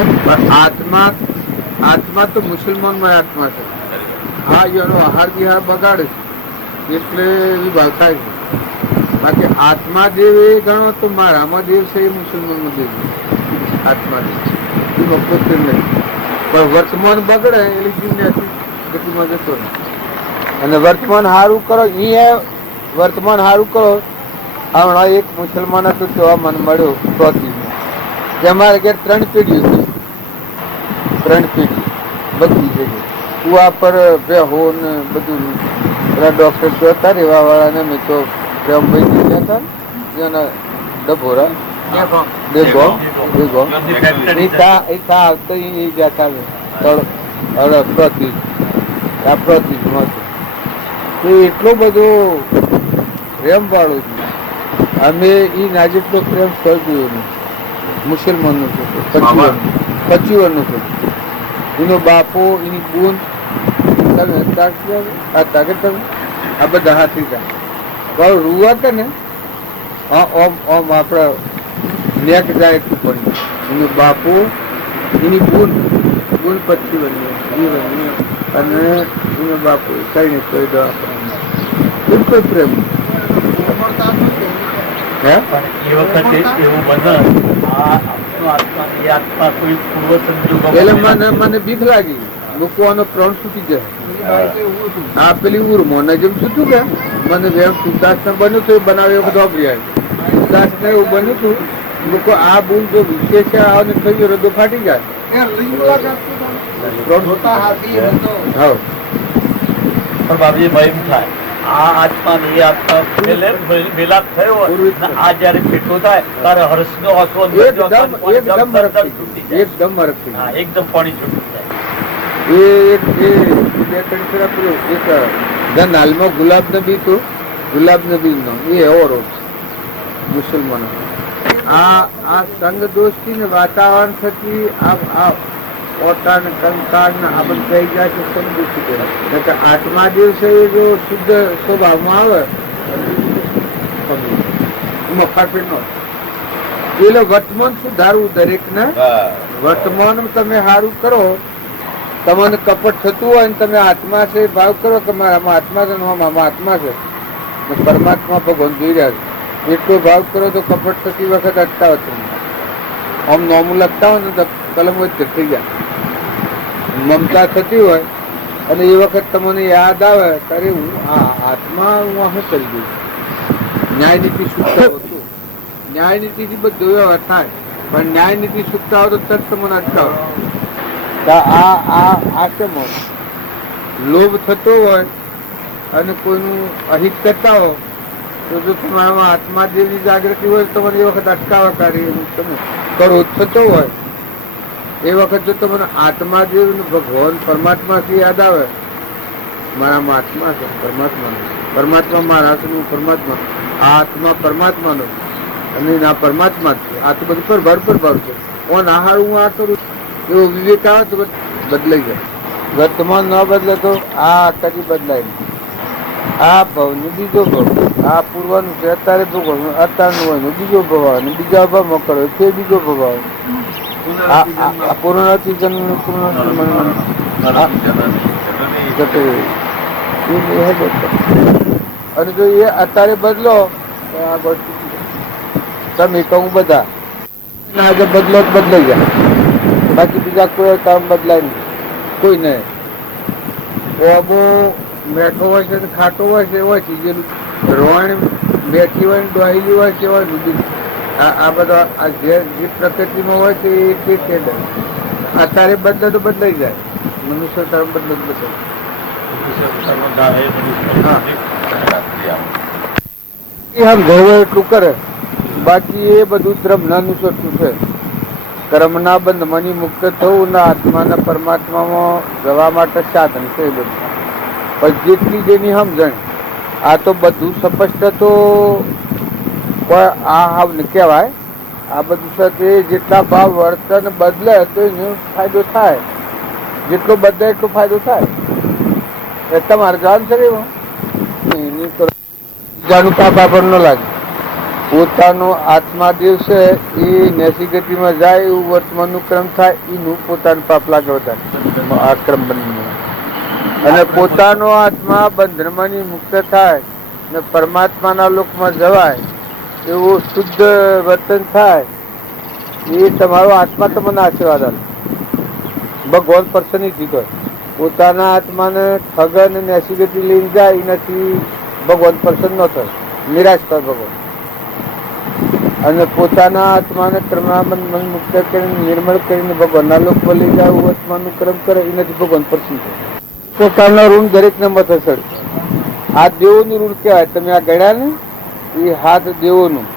આત્મા તો મુસલમાનમાં આત્મા છે. હા એનો આહાર વિહાર બગાડે છે એટલે એવી ભાવ થાય છે. બાકી આત્મા દેવ એ ગણો તો મારામાં દેવ છે એ મુસલમાનમાં દેવ. આત્મા એમાં પોતે નહીં, પણ વર્તમાન બગડે એટલે જીવને ગતિમાં જતો નહીં. અને વર્તમાન સારું કરો, અહીંયા વર્તમાન સારું કરો. હમણાં એક મુસલમાન હતું જોવા મને મળ્યો ચોથી, કે અમારે ઘેર 3 પેઢીઓ છે, 3 પેઢી બધી જગ્યાએ કુવા પર બેહો ને બધું. પેલા ડોક્ટર તો હતા રેવા વાળાને મેં તો પ્રેમભાઈ ગયા હતા એના ડભોરા આવતો એ ગયા હતા એટલો બધો પ્રેમ વાળો છે. અમે એ નાજુકનો પ્રેમ સ્થળ જોયો નહીં. મુસલમાનનો છે, 25 નો છે. એનો બાપો, એની બૂન, આ બધા હાથી જાય રૂવા કે ને ઓમ ઓમ આપડે નેક જાય પડી. એનો બાપો, એની બૂન 25 વર્ષની અને એનો બાપુ કઈ ને કહી દો બિલકુલ પ્રેમ. મને બીક લાગી લોકો આનો પ્રાણ છૂટી જાય. આ પેલી ઉર્મોને જેમ છૂટું કે મને વેમ સુદાસ ને બન્યું હતું એ બનાવ્યો બધો સુદાસ ને એવું બન્યું હતું. લોકો આ બૂન જો વિશેષ આવને થયું રદો ફાટી જાય. પણ બાબુજી ભય થાય આ આત્મા ને એ આત્મા મિલાપ થયો આ જયારે ભેટો થાય ત્યારે હર્ષનો આંસુ એકદમ પાણી છૂટું થાય. હાલમાં ગુલાબ નબી તો ગુલાબ નબી નો એ એવો રોગ મુસલમાનો. આ સંગ દોસ્તી ને વાતાવરણ થકી ઓટા ને કંકાળ ને આ બધું થઈ જાય છે. સમજૂતી કહેવાય. આઠમા દિવસે જો શુદ્ધ સ્વભાવમાં આવે એમાં ફાટફીટ નો પેલો વર્તમાન સુધારવું દરેક ને. વર્તમાન તમે સારું કરો, તમને કપટ થતું હોય ને તમે આત્મા છે ભાવ કરો કે મારામાં આત્મા છે, મારામાં આત્મા છે, પરમાત્મા ભગવાન જોઈ રહ્યા છે, એટલો ભાવ કરો તો કપટ થતી વખત અટકાવે તમને. આમ નોમું લખતા હોય ને તો કલમ વચ્ચે થઈ જાય. મમતા થતી હોય અને એ વખત તમને યાદ આવે ત્યારે હું આત્મા હું અહીં કરી દઉં. ન્યાય નીતિ સુખતા હતું, ન્યાય નીતિથી બધો વ્યવહાર થાય, પણ ન્યાય નીતિ સુખતા હોય તો તરત તમને અટકાવે. આ કેમ લોભ થતો હોય અને કોઈનું અહિત કરતા હો તો જો તમારામાં આત્માદેવની જાગૃતિ હોય તો મને એ વખત અટકાવવા કાર્ય તમે ક્રોધ થતો હોય એ વખત જો તમને આત્માદેવ ભગવાન પરમાત્માથી યાદ આવે મારામાં આત્મા છે, પરમાત્માનો, પરમાત્મા મારા છે, પરમાત્મા આ આત્મા પરમાત્માનો અને આ પરમાત્મા જ છે. આ તો બધું પર છે. ઓન આહાર હું આ કરું એવો વિવેક આવે તો બદલાઈ જાય. વર્તમાન ન બદલે તો આ કદી બદલાય નહીં. આ ભવનું બીજો ભવ, આ પૂર્વનું છે અત્યારે ભોગવવાનું, અત્યારનું હોય બીજો ભવ આવે, બીજા ભાવમાં કરો તે બીજો ભવ આવે. આ પૂર્ણથી જન્મ અને જો એ અત્યારે બદલો તો આ તમે કહું બધા આજે બદલો તો બદલાઈ જાય. બાકી બીજા કોઈ કામ બદલાય નહીં, કોઈ નહીં. ઓબો મેઠો હોય છે ખાટો હોય છે એવા છે, જે રોણ બેઠી હોય ને ડોહેલી હોય છે એવા જુદી. આ બધા આ જે પ્રકૃતિમાં હોય છે એ અત્યારે બદલે તો બદલાઈ જાય. મનુષ્ય ધર્મ બદલે તો બદલાય. ગૌરવ એટલું કરે, બાકી એ બધું ધર્મ નાનુસરતું છે. કર્મના બંધમાંથી મુક્ત થવું ના આત્માના પરમાત્મામાં જવા માટે સાધન છે એ બધું. પણ જેટલી જેની સમજણ આ તો બધું સ્પષ્ટ તો આ કહેવાય. આ બધું સાથે જેટલા ભાવ વર્તન બદલે તો એનો ફાયદો થાય. જેટલો બદલે એટલો ફાયદો થાય. એ તમારે જાણ છે બીજાનું પાપા પર ન લાગે. પોતાનો આત્મા દિવસે એ નેસી ગતિમાં જાય એવું વર્તમાનનું ક્રમ થાય એનું પોતાનું પાપ લાગે વધારે આ ક્રમ બની. અને પોતાનો આત્મા બંધનમાંથી મુક્ત થાય ને પરમાત્માના લોકમાં જવાય એવું શુદ્ધ વર્તન થાય એ તમારો આત્મા તમને આશીર્વાદ આપે. ભગવાન પ્રસન્ન જીતો પોતાના આત્માને ઠગન અને અસીગતિ લઈને જાય એનાથી ભગવાન પ્રસન્ન ન થાય, નિરાશ થાય ભગવાન. અને પોતાના આત્માને કર્માબંધ મન મુક્ત કરીને નિર્મળ કરીને ભગવાનના લોકમાં લઈ જાય એવું આત્માનું કર્મ કરે એનાથી ભગવાન પ્રસન્ન થાય. પોતાના ઋણ દરેકને મથે ચડે. આ દેવોનું ઋણ કહેવાય. તમે આ ગળ્યા ને એ હાથ દેવોનું.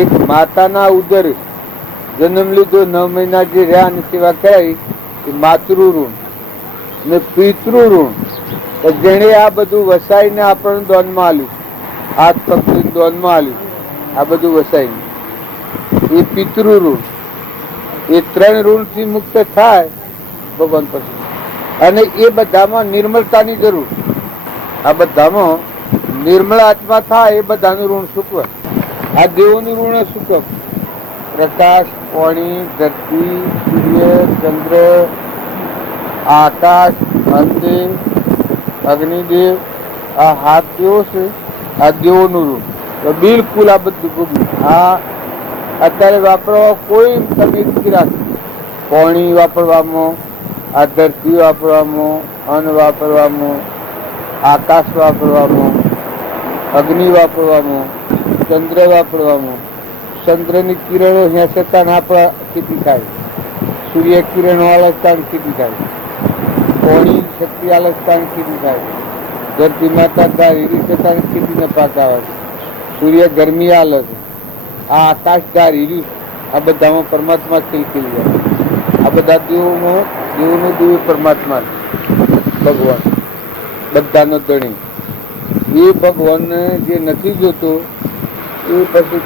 એક માતાના ઉદર જન્મ લીધો 9 મહિના જે રહ્યા અને સેવા કરાવી એ માતૃ ઋણ ને પિતૃ ઋણ. જેણે આ બધું વસાઈને આપણને દોનમાં આલ્યું, હાથ પકડીને દોનમાં આલ્યું, આ બધું વસાઈને એ પિતૃ ઋણ. એ 3 ઋણથી મુક્ત થાય ભગવાન પછી. અને એ બધામાં નિર્મળતાની જરૂર. આ બધામાં નિર્મળ આત્મા થાય એ બધાનું ઋણ ચૂકવે. આ દેવોનું ઋણ ચૂકવે. પ્રકાશ, પાણી, ધરતી, સૂર્ય, ચંદ્ર, આકાશ, અંદેવ, અગ્નિદેવ, આ હાથ દેવો છે. આ દેવોનું ઋણ તો બિલકુલ આ બધું ભોગવ્યું. આ અત્યારે વાપરવા કોઈ તમે રાખો. પાણી વાપરવામાં, આ ધરતી વાપરવામાં, અન્ન વાપરવામાં, આકાશ વાપરવામાં, અગ્નિ વાપરવામાં, ચંદ્ર વાપરવામાં. ચંદ્રની કિરણો હેસતા આપણા ખેતી થાય, સૂર્ય કિરણો આલસતા ખેતી થાય, પાણી શક્તિ આલસતા ખેતી થાય, ધરતી માતા ધારી છતાં ખેતીને પાક આવે છે, સૂર્ય ગરમી આલે છે, આ આકાશ ધારી આ બધામાં પરમાત્મા ખીલી જાય. આ બધા દેવોમાં દેવનો દેવ પરમાત્મા ભગવાન બધાનો ધણી. એ ભગવાનને જે નથી જોતો એ પછી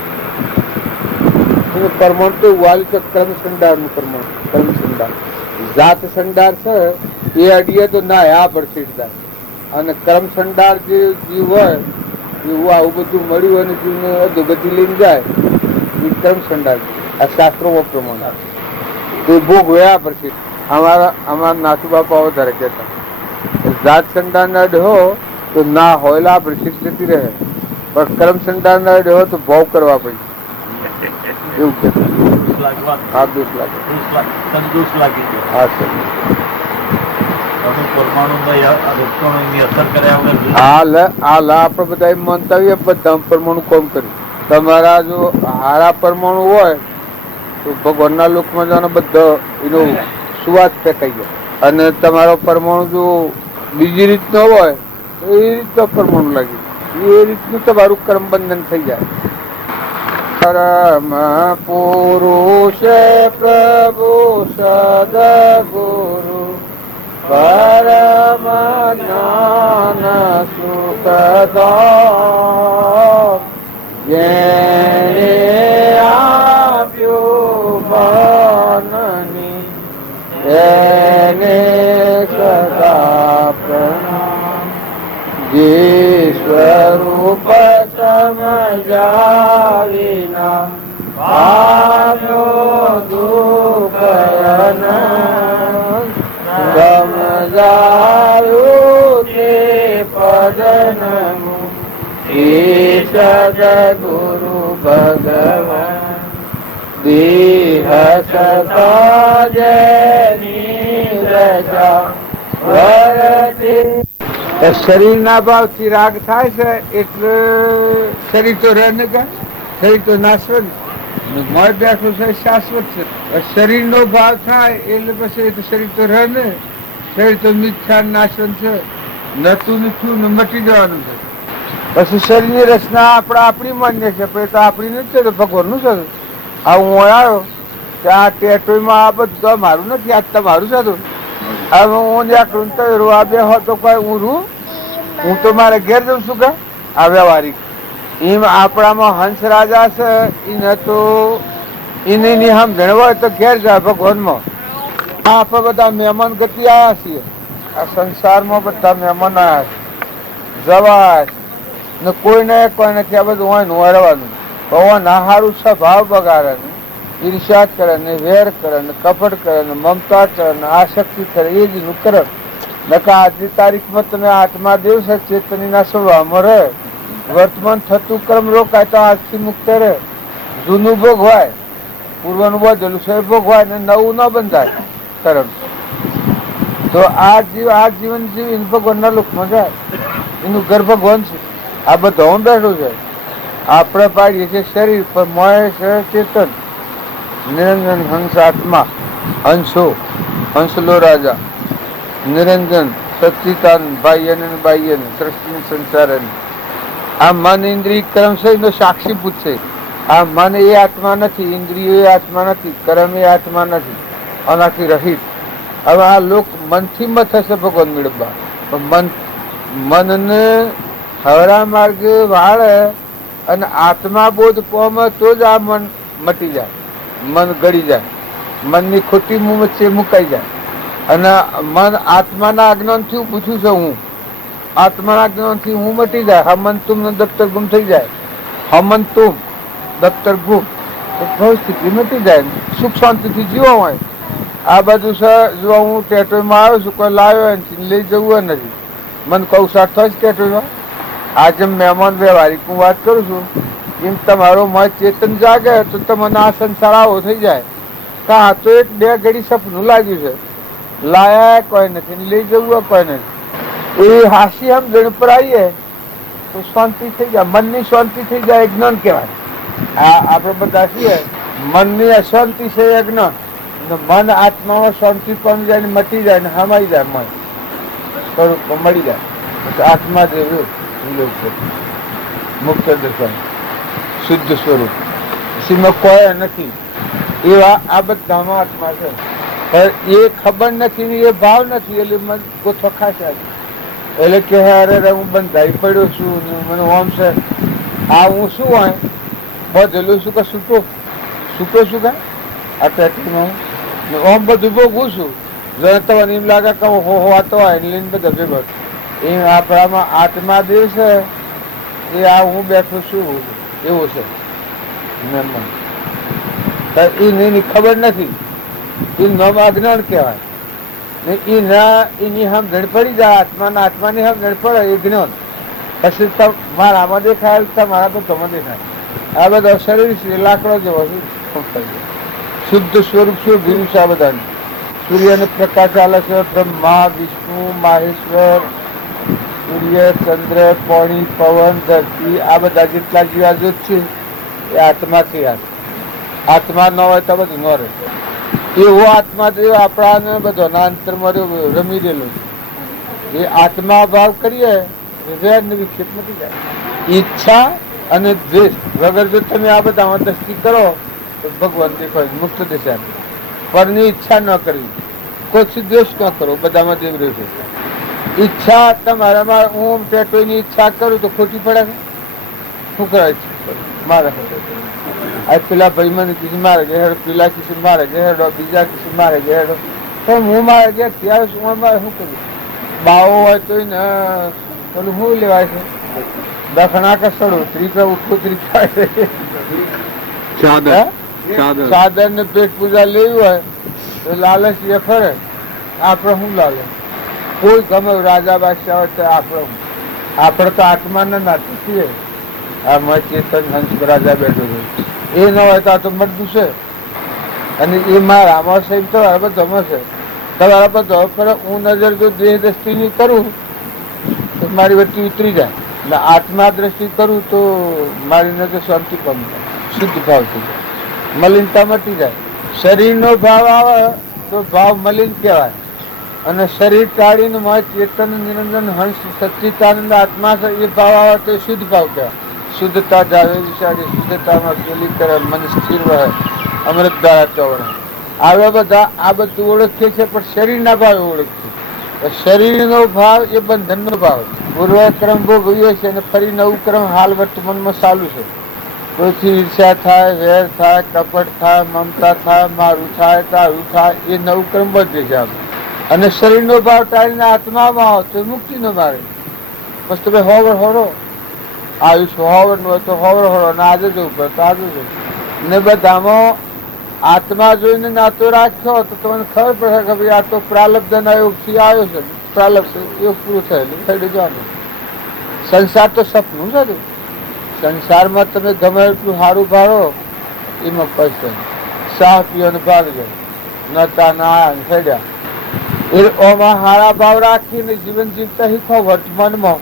પરમાણ તો વાલી છે કર્મ સંડારનું પરમાણ. કર્મ સંડાર જાત સંડાર છે એ અડીએ તો ના આ પડશે. અને કર્મ સંડાર જે જીવ હોય એવું આવું બધું મળ્યું અને જીવને અધોગતિ લઈને જાય એ કર્મ સંડાર. આ શાસ્ત્રોમાં પ્રમાણે તે ભોગ વયા પડશે. અમારા નાથુ બાપા વધારે કહેતા જાત સંડાર ના ડહો તો ના હોયલા પ્રસિદ્ધ જતી રહે, પણ કર્મ સંડાર ના ડહો તો ભાવ કરવા પડે એવું કે. હા, દોષ લાગે. હા સર. આપડે બધા એમ માનતા હોઈએ બધા પરમાણુ કોમ કર્યું. તમારા જો હારા પરમાણુ હોય તો ભગવાનના લોકમાં જવાનો બધો એનો સુવાસ ફેંકાઈ જાય. અને તમારો પરમાણુ જો બીજી રીતનો હોય તો એ રીતનો પરમાણુ લાગે, એ રીતનું તમારું કર્મ બંધન થઈ જાય. પરમ પુરુષ પ્રભુ સદગુરુ પરમ જ્ઞાન સુખદામ જેને આપ્યું મનની તેને સદા પ્રણામ. જે સ્વરૂપ સમજાવીના પામ્યો દુઃખ સમજાયું તે પદનનું એ સદગુરુ ભગવાન દેહ સતા જેની રજા વરતે. શરીરના ભાવથી રાગ થાય છે એટલે શરીર તો રહે ને, શરીર તો નાશવત, મર બેઠું છે શાશ્વત છે. શરીરનો ભાવ થાય એટલે પછી શરીર તો રહે ને, શરીર તો મિથ્યા નાશવત છે, નતું નીચું ને મટી જવાનું છે. પછી શરીરની રચના આપણી માન્ય છે, પણ તો આપણી નથી, તો ભગવાનનું છે. આ હું આવ્યો કે આ ટેટોઈમાં આ બધું મારું નથી, આ તમારું છે. હવે હું જ્યાં કૃંતરું આ બે હો તો કોઈ હું તો મારે ઘેર જઉં છું કે આ વ્યવહારિક એમ આપણામાં હંસ રાજા છે એને તો એની સમજણ હોય તો ઘેર જાય ભગવાનમાં. આપણે બધા મહેમાન ગતિ આવ્યા છીએ, આ સંસારમાં બધા મહેમાન આવ્યા છે, જવાય ને કોઈને કોઈ નથી. આ બધું હોય ને રહેવાનું. ભગવાન આ સારું સ્વભાવ બગાડે ને ઈર્ષ્યા કરે ને વેર કરે ને કપટ કરે ને મમતા કરે ને આસક્તિ કરે એ જ નું કરે. નકા આજની તારીખમાં તમે આત્મા દેવ છે ચેતનીના સ્વભાવમાં રહે, વર્તમાન થતું કર્મ રોકાય તો આજથી મુક્ત રહે. જૂનું ભોગ હોય પૂર્વનું બધેલું છે ભોગવાય ને નવું ન બંધાય કર્મ. તો આ જીવન જીવીને ભગવાનના લોકમાં જાય, એનું ઘર ભગવાન છે. આ બધું બેઠું છે. આપણે પાડીએ છીએ શરીર પર, મોય છે ચેતન, નિરંજન હંસ આત્મા, હંસો, હંસલો રાજા, નિરંજન સચ્ચિતાન બાહ્યન બાહ્યન સૃષ્ટિ સંસારન. આ મન ઇન્દ્રિય કર્મ છે એનો સાક્ષીભૂત છે. આ મન એ આત્મા નથી, ઇન્દ્રિયો એ આત્મા નથી, કર્મ એ આત્મા નથી, આનાથી રહિત. હવે આ લોક મનથી મત થશે ભગવાન મેળવવા, પણ મનને હવરા માર્ગે વાળે અને આત્મા બોધ પોમે તો જ આ મન મટી જાય, મન ગળી જાય, મનની ખોટી વચ્ચે મુકાઈ જાય. અને મન આત્માના અજ્ઞાનથી હું પૂછું છું, હું આત્માના જ્ઞાનથી હું મટી જાય. હમન તુમ ને દફતર ગુમ થઈ જાય. હમન તુમ દફતર ગુમ તો સ્થિતિ મટી જાય, સુખ શાંતિથી જીવો હોય. આ બધું સર જો હું ટેટોમાં આવ્યો છું, કોઈ લાવ્યો લઈ જવું નથી, મને કહું સાથ થાય છે ટેટોમાં. આજે મહેમાન વ્યવહારિક હું વાત કરું છું, એમ તમારો મન ચેતન જાગે તો તમને આ સંસાર આવો થઈ જાય. કાં તો એક બે ઘડી સપનું લાગ્યું છે, લાયા કોઈ નથી, લઈ જવું કોઈ નથી. એ હાસી આમ જણ પર આવીએ તો શાંતિ થઈ જાય, મનની શાંતિ થઈ જાય, જ્ઞાન કહેવાય. આપણે બધા છીએ મનની અશાંતિ છે એ જ્ઞાન. મન આત્મામાં શાંતિ પામી જાય ને મટી જાય ને હમાઈ જાય, મન સ્વરૂપ મળી જાય. આત્મા જેવું મુક્ત દર્શન શુદ્ધ સ્વરૂપ એમાં કોઈ નથી. એવા આ બધામાં આત્મા છે, પણ એ ખબર નથી ને એ ભાવ નથી, એટલે મન ગોથો ખાશે. એટલે કે અરે હું બંધાઈ પડ્યો છું, મને ઓમ છે. આ હું શું હોય બધેલું શું કે છૂટો છૂટો શું કે આ ટેકીમાં ઓમ બધું ભોગવું છું. જો તમને એમ લાગે કે હોવાતો હોય એને લઈને બધા ભેગો એ આપણામાં આત્મા દેહ છે, એ આ હું બેઠું છું એવું છે. એની ખબર નથી, એ નામ અજ્ઞાન કહેવાય. એ ના એની હમ જણ પડી જાય, આત્માની હમ જણ પડે એ જ્ઞાન. પછી મારામાં દેખાય, તમારા તો તમે દેખાય. આ બધા શરીર છે લાકડો જેવો છે, શુદ્ધ સ્વરૂપ શું ભીરું છે. આ બધાને સૂર્યને પ્રકાશ ચાલે છે, બ્રહ્મા વિષ્ણુ મહેશ્વર, સૂર્ય ચંદ્ર પાણી પવન ધરતી, આ બધા જેટલા જીવાજોત છે એ આત્માથી આત્મા ન હોય તો બધું ન રહે. એવો આત્મા દેવ આપણાને બધાના અંતરમાં રમી રહેલો છે. એ આત્મા ભાવ કરીએ વેર ને વિક્ષેપ નથી જાય. ઈચ્છા અને દ્વેષ વગર જો તમે આ બધામાં દ્રષ્ટિ કરો તો ભગવાન દેખાય મુક્ત દિશા. પરની ઈચ્છા ન કરવી, કોઈ દ્વેષ ન કરો, બધામાં દેવ રહેશે. ઈચ્છા તમારામાં હું ટેટોની ઈચ્છા કરું તો ખોટી પડે ને શું કરાય છે મારે. આ પેલા ભાઈ મને કીધું મારે ઘેડો, પેલા કીધું મારે ઘેડો, બીજા કીધું મારે ઘેડો, તો હું મારે ઘેર ત્યારે શું મારે શું કરું. બાવો હોય તો ને પેલું શું લેવાય છે દખણા કે સડોતરી કે ઉઠોતરી સાદર ને પેટ પૂજા લેવી હોય તો લાલચ એ ફરે. આપણે શું લાલે કોઈ ગમે રાજા બાદશાહ હોય તો આપણે તો આત્માના નાતે છીએ. આ ચેતન હંસ રાજા બેઠો છે, એ ન હોય તો આ તો મરદું છે. અને એ મારા આમાં છે તો બધો છે તમારા બધો પર હું નજર જો દેહ દ્રષ્ટિની કરું તો મારી વચ્ચે ઉતરી જાય, ને આત્મા દ્રષ્ટિ કરું તો મારી નજર શાંતિ પામી જાય, શુદ્ધ ભાવ થઈ જાય, મલિનતા મટી જાય. શરીરનો ભાવ આવે તો ભાવ મલિન કહેવાય, અને શરીર ટાળીને મારે ચેતન નિરંજન હંસ સચ્ચિતાનંદ આત્મા છે એ ભાવ આવે તો શુદ્ધ ભાવ કહેવાય. શુદ્ધતા જાવે વિચારી, શુદ્ધતામાં પેલી કરે, મન સ્થિર રહે, અમૃત દ્વારા ચોવડે. આવ્યા બધા આ બધું ઓળખીએ છે, પણ શરીરના ભાવે ઓળખીએ. શરીરનો ભાવ એ બંધનનો ભાવ. પૂર્વ ક્રમ ભોગવ્યો છે અને ફરી નવું ક્રમ હાલ વર્તમાનમાં ચાલુ છે. કોઈથી ઈર્ષ્યા થાય, વેર થાય, કપટ થાય, મમતા થાય, મારું થાય, તારું થાય, એ નવું ક્રમ બધે છે આપણે. અને શરીરનો ભાવ ટાળીને આત્મામાં આવો તો મુક્તિનો મારે. બસ તમે હોવર હોરો આયુષ્ય હોવર નું હોય તો હોવર હોરો, ને આજે જવું પડે તો આજે જવું. ને બધામાં આત્મા જોઈને નાતો રાખ્યો તો તમને ખબર પડે કે ભાઈ આ તો પ્રાલબ્ધના યોગથી આવ્યો છે. પ્રાલબ્ધ યોગ પૂરું થયેલું થઈ જવાનું. સંસાર તો સપનું છે. સંસારમાં તમે ગમે એટલું સારું ભાડો એમાં પૈસા. શાહ પીઓને ભાગ જાય નતા ના હેડ્યા એ ઓમાં હારા ભાવ રાખીને જીવન જીવતા શીખો વર્તમાનમાં,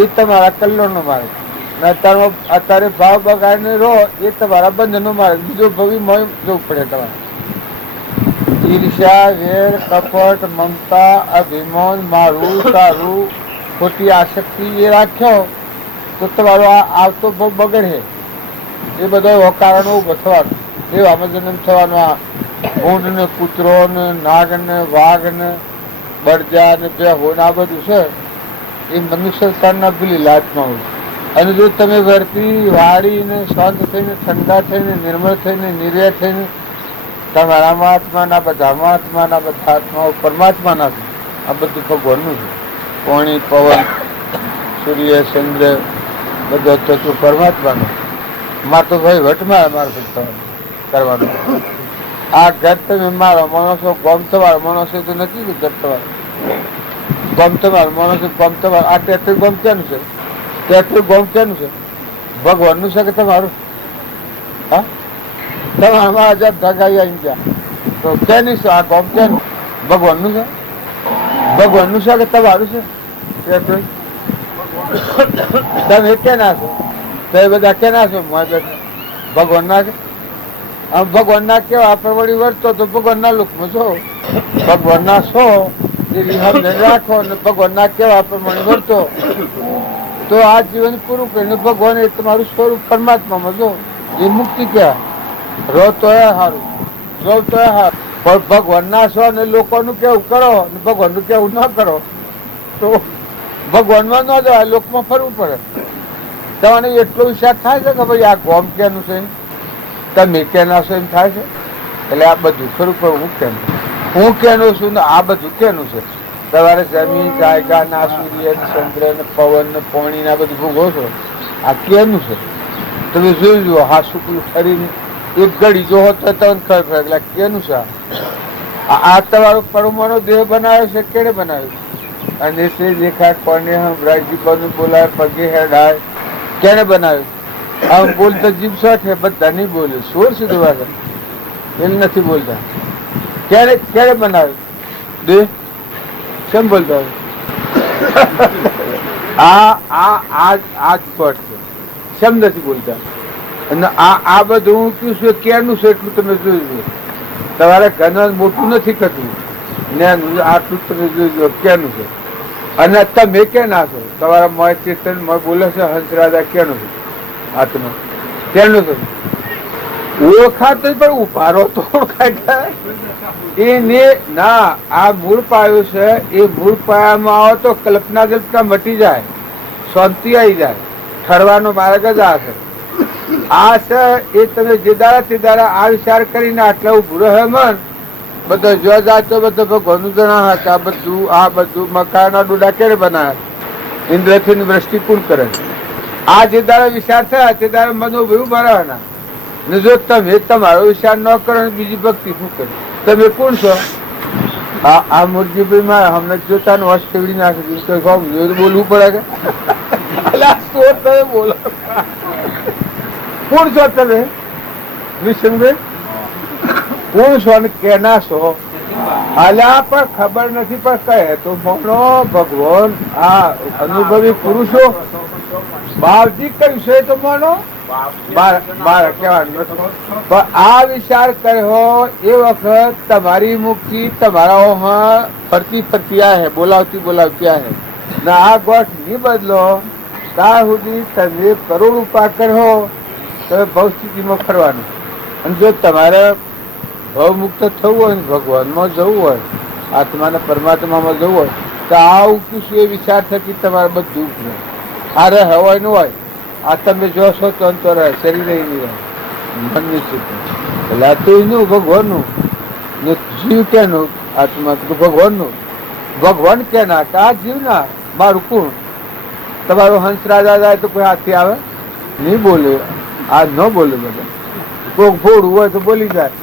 એ તમારા કલ્યાણનો માર્ગ. અત્યારે ભાવ બગાડીને રહો એ તમારા બંધનનો માર્ગ. બીજો ભવિ મોય જવું પડે તમારે. ઈર્ષ્યા, વેર, કપટ, મમતા, અભિમાન, મારું તારું, ખોટી આસક્તિ એ રાખ્યો તો તમારો આ આવતો ભાવ બગડે. એ બધા કારણો ઉભો થવાનું, એવામાં જન્મ થવાનો. આ ઊંઢ ને કૂતરો ને નાગ ને વાઘ ને બળજા ને બેહો ને આ બધું છે એ મનુષ્ય સ્થાનના ભૂલી લાતમાં હોય. અને જો તમે વર્તી વાળીને શાંત થઈને ઠંડા થઈને નિર્મળ થઈને નિર્ભય થઈને તમારામાં આત્માના બધામાં આત્માના બધા આત્માઓ પરમાત્માના છે. આ બધું ભગવાનનું છે. પાણી, પવન, સૂર્ય, ચંદ્ર બધો તત્વ પરમાત્માનું. મારે તો ભાઈ વટમાં મારફત કરવાનું. આ ઘર તમે મારો માણસો ગમ તમારો માણસો તો નથી કે ઘર તમારો ગમ તમારો માણસો ગમ તમારો. આ ટેટરી ગમ ક્યાંનું છે? ટેટરી ગમ ક્યાંનું છે? ભગવાનનું છે કે તમારું? હા, તમારા હજાર ઢગાઈ આવી ગયા તો ક્યાંની છે? આ ગમ ક્યાંનું? ભગવાનનું છે? ભગવાનનું છે કે તમારું છે? ટેટરી તમે ક્યાંના છો? તમે બધા ક્યાંના છો? ભગવાનના છે. આમ ભગવાનના કેવા આપણે વળી વર્તો તો ભગવાનના લોકમાં છો. ભગવાનના છો એ સમજણ રાખો અને ભગવાનના કેવા પ્રમાણે વર્તો તો આ જીવન પૂરું કરીને ભગવાન એ તમારું સ્વરૂપ પરમાત્મામાં જો એ મુક્તિ કહેવાય. રહો તો એ સારું, જો તો એ સારું. પણ ભગવાનના છો ને લોકોનું કેવું કરો ને ભગવાનનું કેવું ન કરો તો ભગવાનમાં ન જવાય, લોકમાં ફરવું પડે. તમને એટલો વિચાર થાય છે કે ભાઈ આ ગોમ ક્યાંનું છે, તમે ક્યાંના છો એમ થાય છે. એટલે આ બધું ખરું પણ હું ક્યાંનું છું ને આ બધું ક્યાંનું છે. તમારે જમીન જાયગા ના સૂર્ય ને ચંદ્ર ને પવન ને પાણી ના બધું ભોગવો છો. આ ક્યાંનું છે તમે જોઈ જુઓ. હા શુક્લ ફરીને એક ઘડી જો તો તમને ખબર પડે એટલે ક્યાંનું છે. આ તમારો પરમાણુ દેહ બનાવ્યો છે, કેને બનાવ્યો? અને તે દેખાય કોને રાજીબાનું બોલાય પગે હેડાય કેને બનાવ્યું? આમ બોલતા જીભ શોખ છે, બધા નહીં બોલે. સોર સુધી વાત એ નથી બોલતા. ક્યારે ક્યારે બનાવ્યું દેહ? કેમ બોલતા હોય? આ જ પટ છે. કેમ નથી બોલતા? અને આ બધું હું કયું છું ક્યારનું છે એટલું તમે જોઈ. તમારે ઘર મોટું નથી કરતું ને આટલું તમે જોઈ ક્યાંનું છે. અને તમે ક્યાં ના છો? તમારા મોય ચેતન બોલે છે હંસરાજા ક્યાંનું છે? આત્મા ક્યાંનું છે? ઓળખાતો પણ ઉભારો તો એને ના. આ મૂળ પાયો છે. એ મૂળ પાયામાં આવો તો કલ્પના કલ્પના મટી જાય, શાંતિ આવી જાય. ઠરવાનો માર્ગ જ આ છે. આ છે એ તમે જે દાડા તે દાડા આ વિચાર કરીને આટલા ઉભું રહે મન બધો જો જાય તો બધો ભગવાનનું જણા હતા. આ બધું મકાના ડોડા ક્યારે બનાવ્યા? ઇન્દ્રથી વૃષ્ટિ કોણ કરે? આ જે દાડા વિચાર થયા તે દાડા મનોભયું ભરાવાના. ને જો તમે તમારો વિચાર ન કરો બીજી ભક્તિ શું કરે? તમે કોણ છો? આ મુરજીભાઈ માં હમને જોતા નો હોશ કેવડી નાખે બોલવું પડે કે તમે બોલો કોણ છો તમે? વિષ્ણુભાઈ કોણ છો અને કેના છો? હાલ્યા પણ ખબર નથી પણ કહે તો મોનો ભગવાન આ અનુભવી પુરુષો બાવજી કહ્યું છે તો મોનો મારે કહેવાનું નથી. પણ આ વિચાર કર્યો એ વખત તમારી મુક્તિ તમારા ફરતી ફરતી આ હે, બોલાવતી બોલાવતી આ હે ને આ ગોઠ નહીં બદલો ત્યાં સુધી તમે કરોડ ઉપાય કર્યો તમે ભવસ્થિતિમાં ફરવાનું. અને જો તમારે ભવમુક્ત થવું હોય ને ભગવાનમાં જવું હોય, આત્માના પરમાત્મામાં જવું હોય તો આ ઉકીશું એ વિચાર થકી તમારે બધું ઉપરે આ રહે હોય ન હોય. આ તમે જોશો તો અંતર રહે, શરીર નહીં રહે, મન નિશ્ચિત. એટલે આ તો એનું ભગવાનનું ને જીવ કેનું? આત્મા ભગવાનનું. ભગવાન કેના? આ જીવના. મારું કોણ? તમારો હંસ રાજા જાય તો કોઈ હાથથી આવે નહીં બોલે. આ ન બોલે બધા. કોક ભોળું હોય તો બોલી જાય.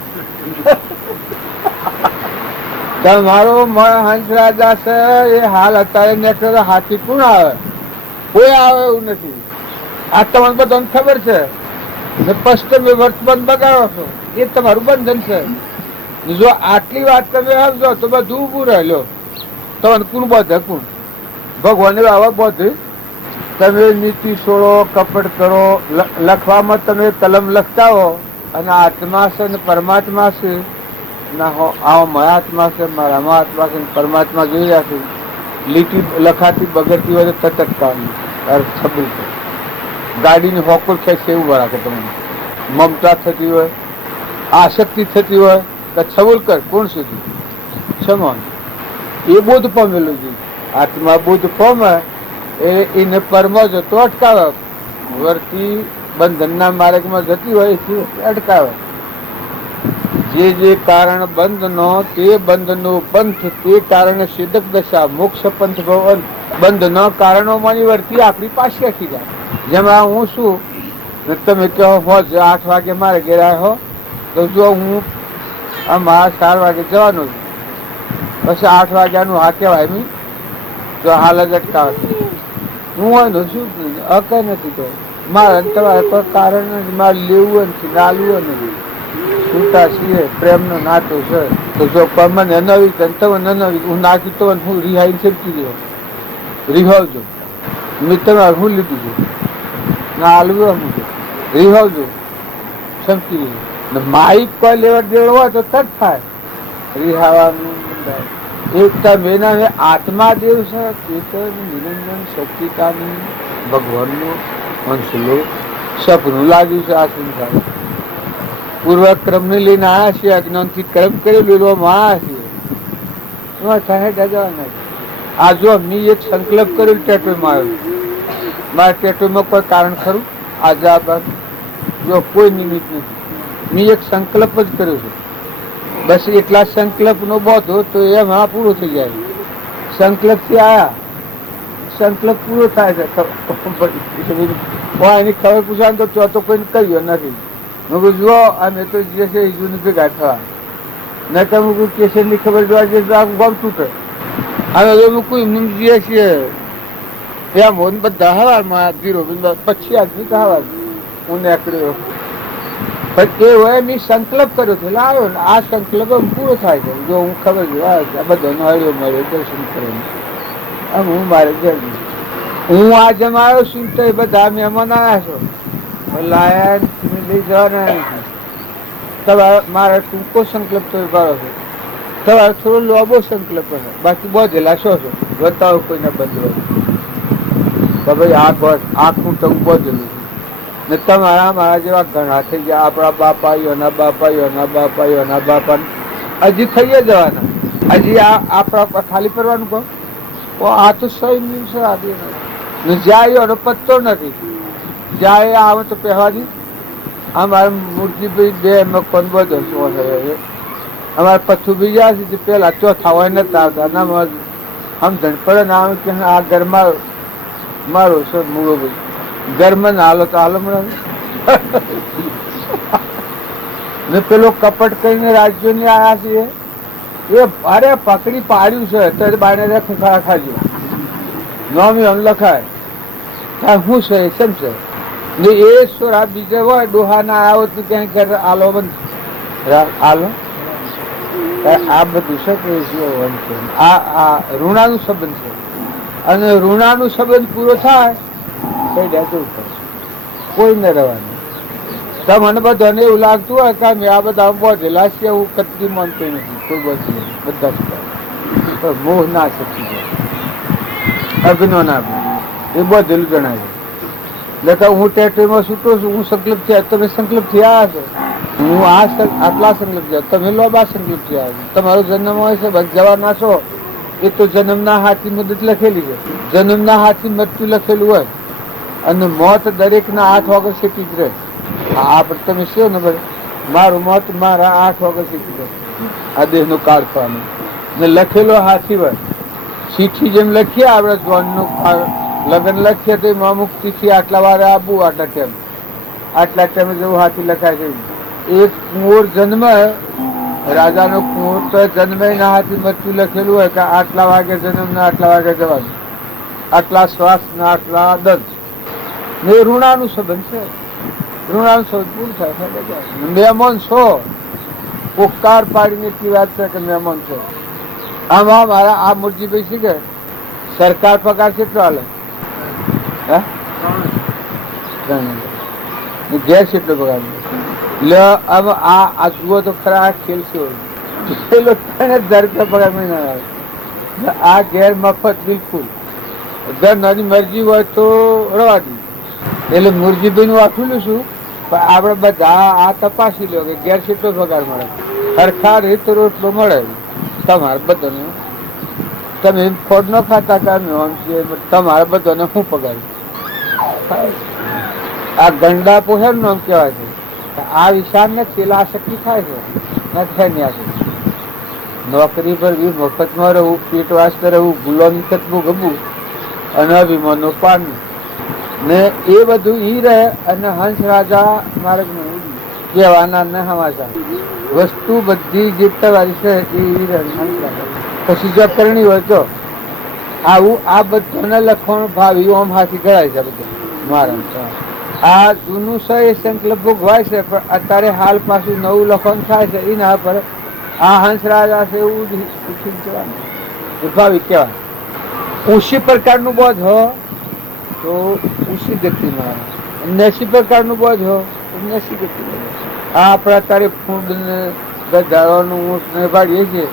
તમારો હંસ રાજા છે એ હાલ અત્યારે નેકળે હાથી કોણ આવે? કોઈ આવે એવું નથી. આ તમને બધાને ખબર છે ને સ્પષ્ટ વર્તમાન બગાડો છો એ તમારું બંધન છે. જો આટલી વાત તમે સમજો તો બધું ઊભું રહેલો તમને કોણ બધે કોણ ભગવાને આવા બધે તમે નીતિ છોડો, કપટ કરો, લખવામાં તમે કલમ લખતા હો અને આત્મા છે ને પરમાત્મા છે ના હો આવો મારા આત્મા છે, મારામાં આત્મા છે, પરમાત્મા જોઈ રહ્યા છે. લીટી લખાતી બગડતી હોય તો તટકવાની છબુલ છે. ગાડીની હોકર ખેંચે એવું રાખે તમને. મમતા થતી હોય, આસક્તિ થતી હોય તો છબુલ કર કોણ સુધી ક્ષમા એ બોધ પામેલું છે. આત્મા બોધ પામે એને પરમો જતો અટકાવે, વર્તી બંધનના માર્ગમાં જતી હોય એથી અટકાવે. જે કારણ બંધનો તે બંધનો પંથ, તે કારણે સિદ્ધક દશા મોક્ષ પંથ ભવન. બંધનો કારણોમાંની વર્તી આપણી પાસે રાખી જાય. જેમાં હું શું તમે કહો 8 વાગે મારે ઘેર હો તો જો હું મારા 4 વાગે જવાનું છું, પછી 8 વાગ્યાનું હા કહેવાય એમ તો હાલ જ અટકાવે. હું એનું શું અકઈ નથી કહ્યું મારે તમારે કોઈ કારણ નથી, મારે લેવું નથી, નાલવું નથી. છૂટા છીએ, પ્રેમનો નાતો છે તો જો મને નવી તમે નવી હું નાખી તો હું રિહાઈ સમજી ગયો રિહાવજો. મેં તમારે હું લીધું છે ના હાલવું અમુક રિહાવજો સમજી ગયો. માઇક કોઈ લેવડ દેવડ હોય તો તટ થાય રિહાવાનું. એકતા મેના આત્મા દેવ છે, ચેતન નિરંજન સચિતાની ભગવાનનું અંશલો સપનું લાગ્યું છે. આ સંસાર પૂર્વક્રમને લઈને આવ્યા છીએ, અજ્ઞાનથી કર્મ કરેલું આવ્યા છીએ. આ જો મેં એક સંકલ્પ કર્યો ટેટોમાં આવ્યો, મારા ટેટોમાં કોઈ કારણ ખરું આજા બાદ જો કોઈ નિમિત્ત નથી. મેં એક સંકલ્પ જ કર્યો છે, બસ એટલા સંકલ્પનો બોધો તો એમાં પૂરો થઈ જાય. સંકલ્પથી આયા સંકલ્પ પૂરો થાય છે. એની ખબર પૂછવા તો કોઈને કર્યો નથી. મેં કહું જુઓ અમે તો જે છે એ જૂની ભેગા થવા નહીં તો હું કેશનની ખબર જોવા જઈએ તો આખું ગામ તૂટે. હવે અમે કોઈ જઈએ છીએ એમ હોય ને બધા હવારમાં 25 આદમી તો હવાર હું નીકળ્યો. પણ એ હોય મેં સંકલ્પ કર્યો છે એટલે આવ્યો ને આ સંકલ્પ પૂરો થાય છે. જો હું ખબર જોવા બધાનો હળ્યો મળ્યો દર્શન કરીને આમ હું મારે જલ્દી હું આ જમાયો છું તો એ બધા મહેમાન આવ્યા છો લાયા લઈ જવાના નથી. તમારે મારા ટૂંકો સંકલ્પ તો કરો છો, તમારે થોડો લાંબો સંકલ્પ છે, બાકી બોધેલા છો છો બતાવો કોઈને બંધ તો ભાઈ આખું ટંગ બોધેલું છે ને તમારા મારા જેવા ઘણા થઈ ગયા. આપણા બાપાઈઓના બાપાઈઓના બાપાઈઓના બાપા હજી થઈ જવાના. હજી આપણા ખાલી કરવાનું કહો આ તો સહી દિવસે આપી જાય એનો પત્તો નથી. જાય આવે તો પહેવાની અમારે મૂર્તિભાઈ 2 મકાન બધો શું છે અમારે પથ્થું બીજા છે પેલા ચોથા હોય નતા આવતા ના સમજણ પડે ને આમ કે આ ઘરમાં મારો છે મૂળો ભાઈ ઘરમાં ના હાલો તો હાલો મળે ને પેલો કપટ કરીને રાજ્યોની આયા છે એ અરે પકડી પાડ્યું છે તો બાને ખુખાડા ખાજો નોમી આમ લખાય શું છે કેમ છે ને એ સોરા બીજે હોય ડોહા ના આવો તો ક્યાંય ઘર આલો બંધ આલો આ બધું છે આ ઋણાનું સંબંધ છે અને ઋણાનું સંબંધ પૂરો થાય કોઈ ન રહેવાનું. તમને બધાને એવું લાગતું હોય કે મેં આ બધા બોધેલા છે એવું કદી માનતો નથી કોઈ બોધે બધા મોહ ના શકી જાય અગ્નો ના એ બોધેલું જણાય. એટલે હું ટેટરીમાં છૂટો છું, હું સંકલ્પ થયા તમે સંકલ્પ થયા છો, હું આટલા સંકલ્પ થયા તમે લોબા સંકલ્પ થયા છો. તમારો જન્મ હોય છે બસ જવાના છો એ તો જન્મના હાથી મુદત લખેલી છે, જન્મના હાથી મૃત્યુ લખેલું હોય અને મોત દરેકના 8 વાગ્યા સીટી જ રહે. આપણે તમે શું ને ભાઈ મારું મોત મારા 8 વાગ્યા સીટી રહે આ દેહનું કાઢવાનું ને લખેલો હાથી હોય. ચીઠી જેમ લખીએ આપણે જોનનું લગ્ન લખીએ તો એમાં અમુક ચીઠી આટલા વારે આપવું આટલા ટાઈમે જેવું હાથી લખાય છે. એક કુંવર જન્મ રાજાનો કુંવર તો જન્મે ના હાથી મૃત્યુ લખેલું હોય કે આટલા વાગે જન્મ ને આટલા વાગે જવાનું, આટલા શ્વાસ ને આટલા દર્દ ને ઋણાનું સંબંધ છે. ઋણાંશો પૂરું થાય. મહેમાન છો ઉપકાર પાડીને એટલી વાત છે કે મહેમાન છો. આમાં મારા આ મૂર્તિભાઈ છે કે સરકાર પગાર કેટલો હાલે? હે 3,000. ઘેર કેટલો પગાર લે? આ જુઓ તો ખરા આ ખેલ છે. 3,000 રૂપિયા પગાર મહિના આવે. આ ઘેર મફત બિલકુલ. દર નાની મરજી હોય તો રવા દી. એટલે મુરજીભાઈ નું વાંચું છું. પણ આપણે બધા આ તપાસી લો કે ઘેર કેટલો પગાર મળે. સરખા રીત રોટલો મળે તમારે બધાને. તમે ફોડ ન ખાતા કામે આમ છે તમારે બધાને શું પગાર? આ ગંડા પોહેર નામ કહેવાય છે. આ વિશાળ ને છેલ્લા આસક્તિ થાય છે નથી આ નોકરી પર બી મફતમાં રહેવું, પેટ વાસ્તે રહેવું, ગુલામી થતું ગમવું અને અભિમાનનું પાડવું ને એ બધું ઈ રહે. અને હંસ રાજા માર્ગ કહેવાના ને હમાસા વસ્તુ બધી જે તમારી છે એ રહે. પછી જો કરણી હોય તો આવું આ બધાને લખવાનું ભાવ આમ હાથી ગળાય છે બધું મારા. આ જૂનું છે એ સંકલ્પ ભોગવાય છે પણ અત્યારે હાલ પાછું નવું લખવાનું થાય છે એના પર આ હંસ રાજા છે એવું ભાવિક કહેવાય. ઊંચી પ્રકારનું બોધ હો તો ઊંચી ગતિ મળે, નેસી પ્રકારનું બોધ હો તો નેસી ગતિ મળે. આ આપણે અત્યારે ફૂડ ને ગધાડોનું ઊંટ ને પાડીએ છીએ.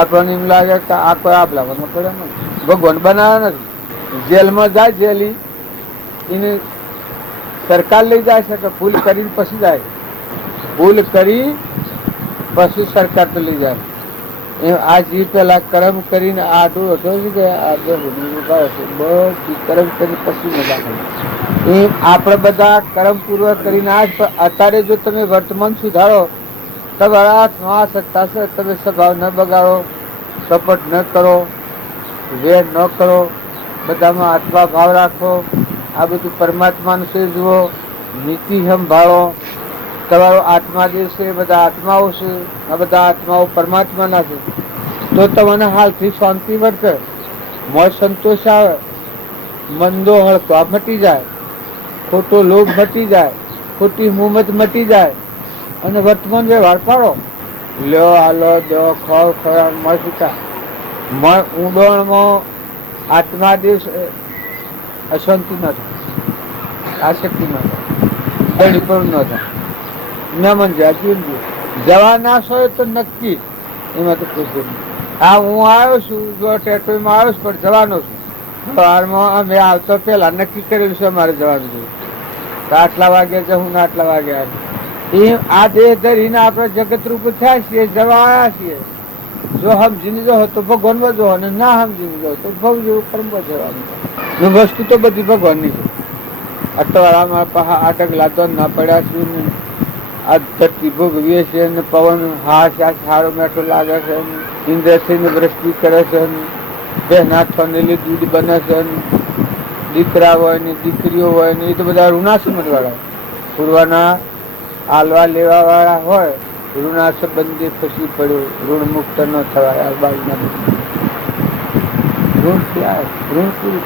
આપણને એમ લાગે કે આ કોઈ આપ લાવવાનો પડે નથી. ભગવાન બનાવ્યા નથી. જેલમાં જાય જેલી એને સરકાર લઈ જાય છે કે ભૂલ કરીને પછી જાય. ભૂલ કરી પછી સરકાર તો લઈ જાય. એમ આ જીવ પેલા કર્મ કરીને આડું હતો કે બધી કર્મ કરી પછી મજા કરે. એમ આપણે બધા કર્મ પૂર્વક કરીને આજ અત્યારે જો તમે વર્તમાન સુધારો તમારા હાથમાં સત્તા છે. તમે સ્વભાવ ન બગાડો, કપટ ન કરો, વેર ન કરો, બધામાં આત્મા ભાવ રાખો. આ બધું પરમાત્માનું છે જુઓ, નીતિ સંભાળો. તમારો આત્મા જે છે બધા આત્માઓ છે. આ બધા આત્માઓ પરમાત્માના છે. તો તમને હાલથી શાંતિ વર્તે, મોજ સંતોષ આવે, મંદો હળકા મટી જાય, ખોટો લોભ મટી જાય, ખોટી મુહમ્મત મટી જાય અને વર્તમાન વ્યવહાર પાડો. લ્યો હાલો દો ખાવ ખરા મસ્તા ઊંડણમાં આત્મા દેશ અશાંતિ ન થાય, આસક્તિ ન થાય, દળીપણું ન થાય. મહેમાન જવા ના હોય તો નક્કી એમાં તો પૂછવું નહીં. હા હું આવ્યો છું, જો ટેટોમાં આવ્યો છું પણ જવાનો છું. સવારમાં અમે આવતો પેલા નક્કી કરેલું છે અમારે જવાનું છે. આટલા વાગે જવું ને આટલા વાગે આવે. એ આ દેહ ધરીને આપણે જગત રૂપ થયા છીએ, જવા આવ્યા છીએ. જો સમજીને જો તો ભગવાનમાં જો અને ના સમજીને જો તો ભવ જેવું કર્મ જવાનું. વસ્તુ તો બધી ભગવાનની છે. અટવાળામાં પહા આટક લાદો ના પડ્યા છું ને આ ધરતી ભોગવીએ છીએ ને પવન હાશ સારો મેઠો લાગે છે, ઇન્દ્રસિંહ વૃષ્ટિ કરે છે, બેના ઠંડેલી દૂધ બને છે, દીકરા હોય ને દીકરીઓ હોય ને એ તો બધા ઋણાસમત વાળા પૂર્વાના આલવા લેવા વાળા હોય. ઋણા સંબંધી ફસી પડ્યો, ઋણ મુક્ત ન થવાય. આ બાજુના ઋણ થયા, ઋણ પૂરું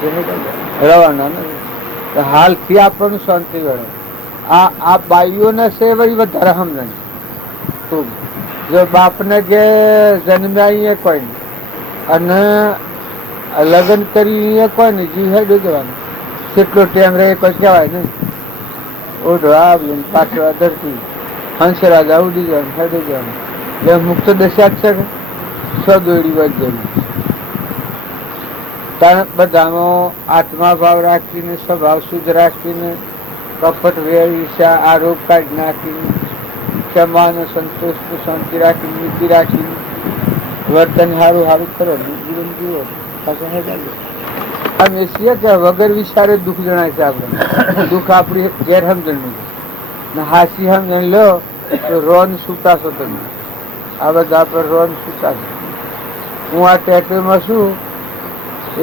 રવાના નથી. હાલથી આપણને શાંતિ મળે. આ બાઈઓને છે વળી વધારે સમજણ ખૂબ. જો બાપને કે જન્મ્યા કોઈ નહીં અને લગ્ન કરી કોઈ નહીં, જીવ હેડું જવાનું. કેટલો ટાઈમ રહે કોઈ કહેવાય નહીં. ઓઢવા આવ્યું પાછળ ધરતી હંસરાજા ઉડી જવાનું, હેડું જવાનું. એટલે મુક્ત દશા જ છે કે સદોડી વધેલી. કારણ બધામાં આત્મા ભાવ રાખીને, સ્વભાવ શુદ્ધ રાખીને, કપટ વેર ઈર્ષા આરોપ કાઢી નાખીને, ક્ષમા અને સંતોષ શાંતિ રાખીને, નીતિ રાખીને વર્તન સારું સારું કરો, જીવન જીવો. અમે છીએ કે વગર વિચારે દુઃખ જણાય છે. આપણે દુઃખ આપણી ગેરસમજણ ને હાસી સમજણ લો તો રોન છૂટાશો તમે. આ બધા પર રોન છૂટાશો. હું આ ટેટોમાં છું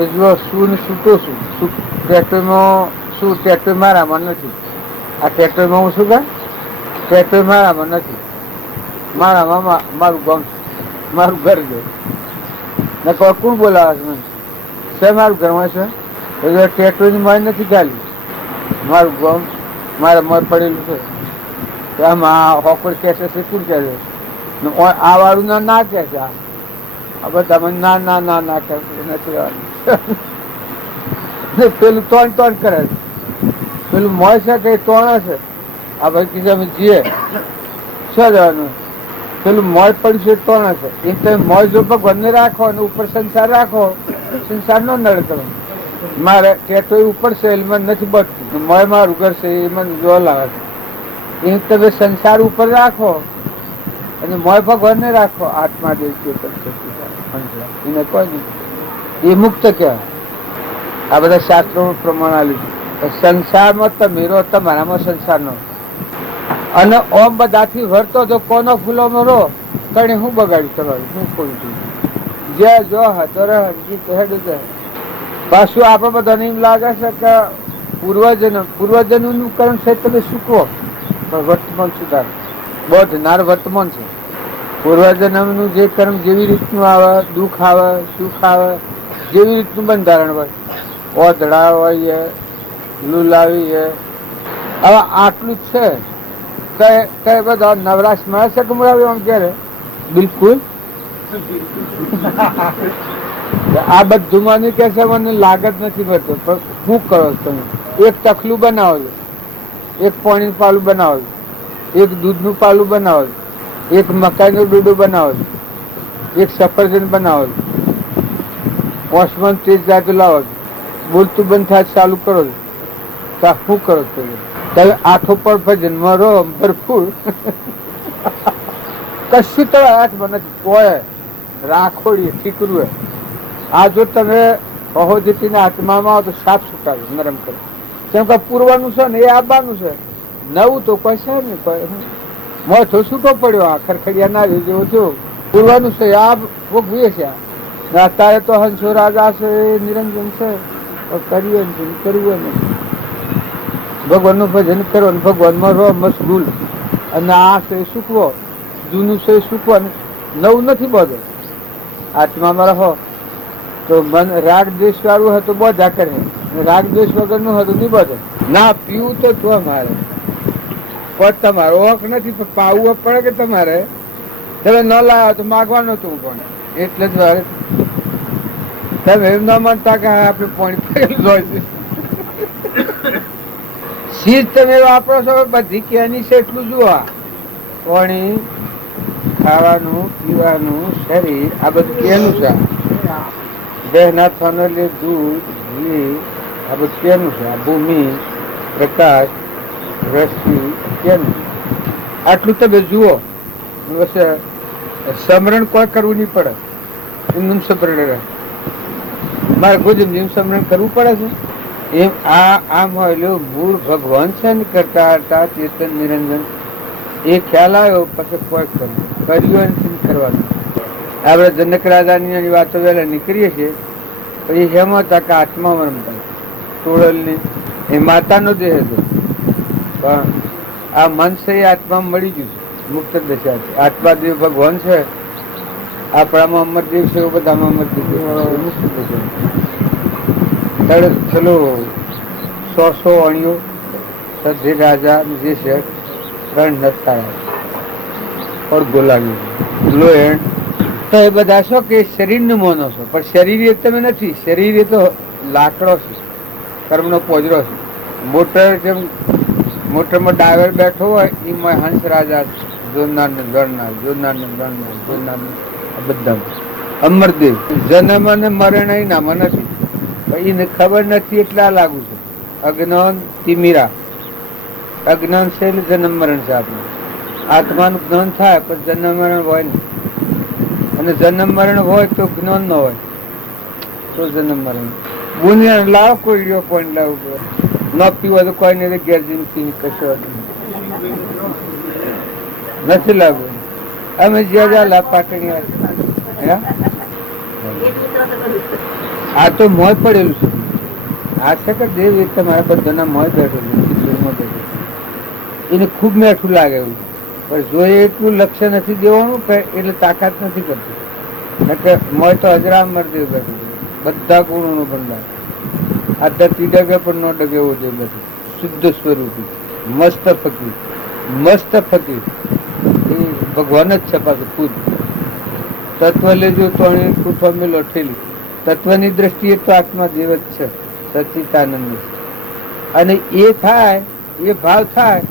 એ જો શું ને છૂટો છું. ટેટોમાં શું ટેટો મારામાં નથી. આ ટેટોમાં હું શું કહે ટેટો મારામાં નથી. મારામાં મારું ગામ મારું ઘર ગયું ને કોઈ કોણ બોલાવે છે મને છે મારું ઘરમાં છે. એટલે ટેટોની મારી નથી ગાલી. મારું ગામ મારે મોય પડેલું છે કે આમાં હોકડ કે છે શું કે છે આ વાળું ના કે છે આ બધા મને ના કે નથી પેલું તોણ કરે છે પેલું મોય છે કે તોણ છે આ ભાઈ કીધે અમે જીએ શું જવાનું પેલું મોય પડ્યું છે તોણ છે એ તમે મોય જો ભગવાનને રાખો અને ઉપર સંસાર રાખો સંસાર નો નડ કરો મારે ટેટો ઉપર છે એ મને નથી બચતું મોય મારું ઘર છે એ મને જો લાવે છે એ તમે સંસાર ઉપર રાખો અને મોય ભગવાનને રાખો આત્મા દેવ એને કોઈ નહીં એ મુક્ત કહેવાય આ બધા શાસ્ત્રોનું પ્રમાણ આલ્યું છે સંસારમાં તમે રહો તમારામાં સંસાર નો અને ઓમ બધાથી વર્તો તો કોનો ફૂલોનો રહો તને હું બગાડ્યું તમારું શું ખોલું છું જે જો હતો પાછું આપણે બધાને એમ લાગે છે કે પૂર્વજન્મ નું કર્મ છે તમે શીખવો પણ વર્તમાન સુધાર બોધનાર વર્તમાન છે પૂર્વજન્મ નું જે કર્મ જેવી રીતનું આવે દુઃખ આવે સુખ આવે જેવી રીતનું બંધારણ હોય ઓધડા હોય લુલાવી હવે આટલું જ છે કઈ બધા નવરાશ મળે છે કે મળાવી આમ ક્યારે બિલકુલ આ બધું મને કે છે મને લાગત નથી પડતો પણ શું કરો તમે એક ટકલું બનાવો છો એક પાણીનું પાલું બનાવો છો એક દૂધનું પાલું બનાવો છો એક મકાઈનું ડૂડું બનાવો છો એક સફરજન બનાવો છો ઓસમાન તેજ જાતે લાવો છો બોલતું બંધ થાય ચાલુ કરો છો તો શું કરો છો તમે આઠો પર ભજનમાં રહો ભરપૂર કશું તો હાથમાં નથી કોઈ રાખોડીએ ઠીકરું આ જો તમે અહોજતીના આત્મામાં આવો તો સાફ સુકાવે નરમ કરે કેમ કે પૂર્વનું છે ને એ આવવાનું છે નવું તો કોઈ છે ને કોઈ મોથો છૂટો પડ્યો આ ખરખડિયા ના જેવું થયું પૂર્વનું છે આ ભોગવીએ છે અત્યારે તો હંસો રાજા છે નિરંજન છે કરીએ કરવું નથી ભગવાનનું ભજન કરો ને ભગવાનમાં રહો મશગુલ અને આ છે શીખવો જૂનું છે શીખવો નવું નથી બધું આત્મામાં રહો તો મન રાગ દ્વેષ વાળું હોય તો બધા કરે રાગ દ્વેષ વગરનું હતું નહીં બધે ના પીવું તો છો મારે પણ તમારો હક નથી પણ પાવું પડે કે તમારે તમે ન લાવ્યો તો માગવાનું હતું પણ એટલે જ તમે એમ ના માનતા કે આપણે પાણી પીએલું હોય છે ચીજ તમે વાપરો છો બધી ક્યાંની છે એટલું જુઓ પાણી ખાવાનું પીવાનું શરીર આ બધું કેનું છે દેહના થનલે દૂધ ઘી આ બધું કેનું છે ભૂમિ પ્રકાશ રશ્મિ કેનું આટલું તમે જુઓ બસ સ્મરણ કોઈ કરવું નહીં પડે એમનું સ્મરણ રહે મારે ગુજમ જેમ સ્મરણ કરવું પડે છે એમ આમ હોય મૂળ ભગવાન છે ને કરતા હતા ચેતન નિરંજન એ ખ્યાલ આવ્યો પછી કોઈ કર્યું નથી કરવાનું આપણે જનક રાજાની વાતો વહેલા નીકળીએ છીએ પછી હેમ હતા કે આત્મામાં રમતા ટોળલની એ માતાનો દેહ હતો પણ આ મન છે એ આત્મામાં મળી ગયું છે મુક્ત દશા છે આત્મા દેવ ભગવાન છે આપણામાં અમરદેવ છે એવું બધામાં અમરદેવ મુક્ત દશા ચલો 100 અણીઓ સધી રાજા જે છે 3 નસ્તાળા और ગોલાવી લોહેણ તો એ બધા શું કે શરીરનું મોનો છો પણ શરીર એ તમે નથી શરીર એ તો લાકડો છે કર્મનો પોજરો છે મોટર જેમ મોટરમાં ડાયવર બેઠો હોય એમાં હંસ રાજા જોનાર ને ગણનાર જોનાર ને ગણનાર જોનાર ને બધા અમરદેવ જન્મ અને મરણ એ નામાં નથી એને ખબર નથી એટલે આ લાગુ છે અજ્ઞાન તિમિરા અજ્ઞાન છે એટલે જન્મ મરણ છે આપણે આત્માનું જ્ઞાન થાય પણ જન્મ મરણ હોય નહીં અને જન્મ મરણ હોય તો જ્ઞાન ન હોય તો જન્મ મરણ બુનિયા લાવ કોઈ લ્યો પોઈન્ટ લાવવું પડે ન પીવો તો કોઈ નહીં ગેરજીન પી કશો નથી લાગવું અમે જ્યાં લાભ પાટણી આ તો મોય પડેલું છે આ છે કે દેવ એક તમારા બધાના મોય બેઠેલું એને ખૂબ મેઠું લાગે એવું પણ જો એટલું લક્ષ્ય નથી દેવાનું કે એટલે તાકાત નથી કરતી કે મોય તો હજરામ મરદેવ બેઠું બધા ગુણોનું બંધાર આ ધરતી ડગે પણ ન ડગે એવું જોઈએ બધું શુદ્ધ સ્વરૂપી મસ્ત ફકીર એ ભગવાન જ છે પાછું ખુદ. તત્વ લેજો તો ઠૂઠો મેલો ઠેલી. તત્વની દ્રષ્ટિએ તો આત્મા દેવ જ છે, સચ્ચિદાનંદ છે. અને એ થાય, એ ભાવ થાય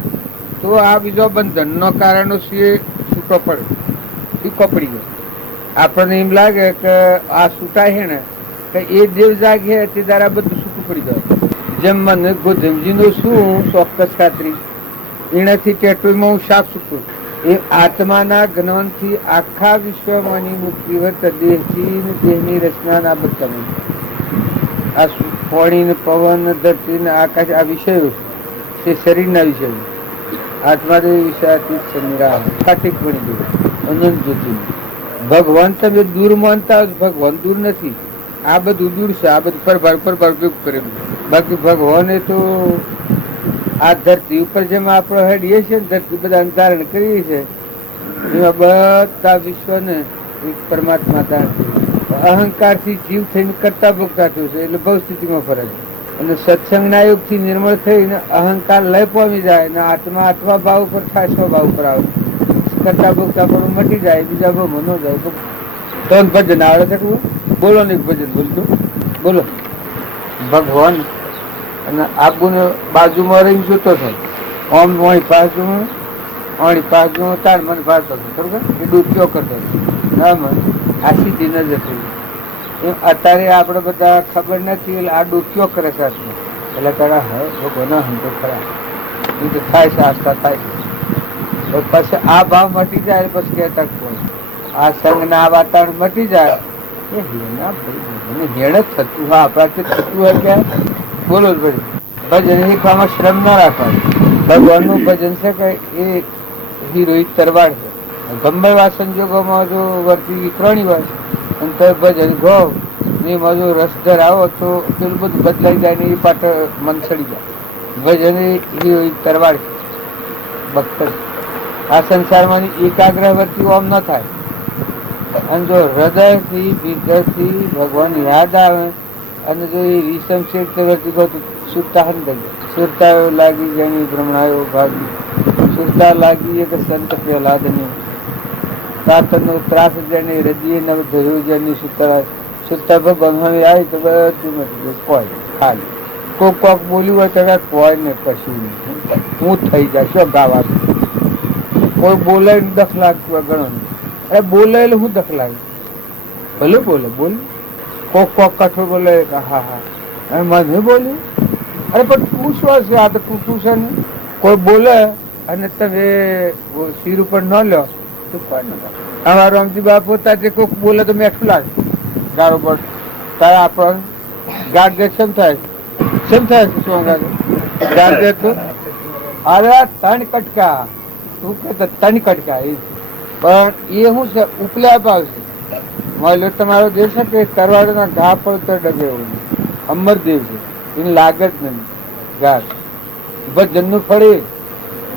તો આ બીજો બંધનનો કારણો છૂટો પડે, ટીકો પડી ગયો. આપણને એમ લાગે કે આ છૂટાય છે ને કે એ દેવ જાગે તે દ્વારા બધું છૂટું પડી જાય. જેમ મને ગોધમજીનો શું ચોક્કસ ખાતરી, એનાથી ટેટુમાં હું સાફ છૂટું. એ આત્માના જ્ઞાનથી આખા વિશ્વમાંની મુક્તિ હોય દેહથી દેહની રચનાના બધાની. આ પાણી ને પવન ધરતી ને આકાશ આ વિષયો છે, શરીરના વિષયો. આત્માદેવ વિષયાતીત છે, નિરાઠિક બની ગયું અનંત જ્યોતિ. ભગવાન તમે દૂર માનતા હો, ભગવાન દૂર નથી. આ બધું દૂર છે, આ બધું પરભાર ઉપયોગ કરેલું. બાકી ભગવાને તો આ ધરતી ઉપર જેમ આપણે હેડીએ છીએ ને, ધરતી બધા ધારણ કરીએ છીએ, એમાં બધા વિશ્વને એક પરમાત્મા ધારણ કર્યું. અહંકારથી જીવ થઈને કરતા ભોગતા થયું છે, એટલે બહુ સ્થિતિમાં ફરક. અને સત્સંગના યોગથી નિર્મળ થઈને અહંકાર લય પામી જાય ને આત્મા ભાવ ઉપર થાય, સ્વભાવ ઉપર આવે. કરતા ભોગતા પણ મટી જાય, બીજા ભાવ મનો જાય. તો ભજન આવડે છે, બોલો ને ભજન બોલતું બોલો. ભગવાન અને આબુને બાજુમાં રહી જોતો થાય, ઓમ વણી પાછું તાર મને ભાવતો હતો, બરોબર. એ ડૂબક્યો કરતો ના મને આ સીધી નજર થઈ. એમ અત્યારે આપણે બધા ખબર નથી, એટલે આ ડૂબક્યો કરે છે એટલે કરા હે ભગવાન હમ તો ખરા એ તો થાય છે, આસ્થા થાય છે. પછી આ ભાવ મટી જાય પછી કહેતા કોણ આ સંઘના આ વાતાવરણ મટી જાય એ હેણા ભાઈ હેણ જ થતું હા આપણાથી થતું હોય ક્યાં બોલો જ ભાઈ. ભજન શીખવામાં શ્રમ ના રાખવાનું. ભગવાનનું ભજન છે કે એ હિરોહિત તરવાડ છે. ગમે એવા સંજોગોમાં જો વર્તી વિક્રણી હોય અને તો ભજન ગો ને જો રસ ધરાવો તો પેલું બધું બદલાઈ જાય ને એ પાછળ મન ચડી જાય. ભજન એ હિરોહિત તરવાડ છે, ભક્ત. આ સંસારમાં એકાગ્ર વર્તી ઓમ ન થાય. અને જો હૃદયથી ભીતરથી ભગવાન યાદ આવે અને જો એ વિષમ ક્ષેત્રથી કહું સુરતા હંદલ સુરતા લાગી જેની ભ્રમણાયો ભાગી સુરતા લાગી એક સંત પ્રહલાદની તાતનો ત્રાસ જેને હૃદય નવ ધર્યું જેની સુરતા ભગવાન હવે આવી તો બધું મળી કોઈ ખાલી કોક બોલ્યું હોય તો કોઈ ને કશું નહીં. હું થઈ જાય શું ગાવા કોઈ બોલે દખ લાગતું ગણો અરે બોલાયેલું હું દખ લાગે ભલે બોલે બોલ કોક કઠોર બોલે હા હા મને બોલ્યું અરે પણ તું શું છે આ તો તું છે ને કોઈ બોલે અને તમે શિર ઉપર ન લો તો કોઈ ન અમારો રામજી બાપ પોતા જે કોઈક બોલે તો મેઠું લાગે ગારો પર તારે આપણ ગાઢ ગેટ શેમ થાય શું ગાઢ ગેટ અરે ત્રણ કટકા તું કે ત્રણ કટકા એ પણ એ શું છે ઉપલા ભાવ છે. માનો તમારો દેશ છે કે કરવાડોના ઘા પડતો ડગે એવું અમરદેવ છે, એને લાગે જ નહીં ઘાટ. ભજનનું ફળે,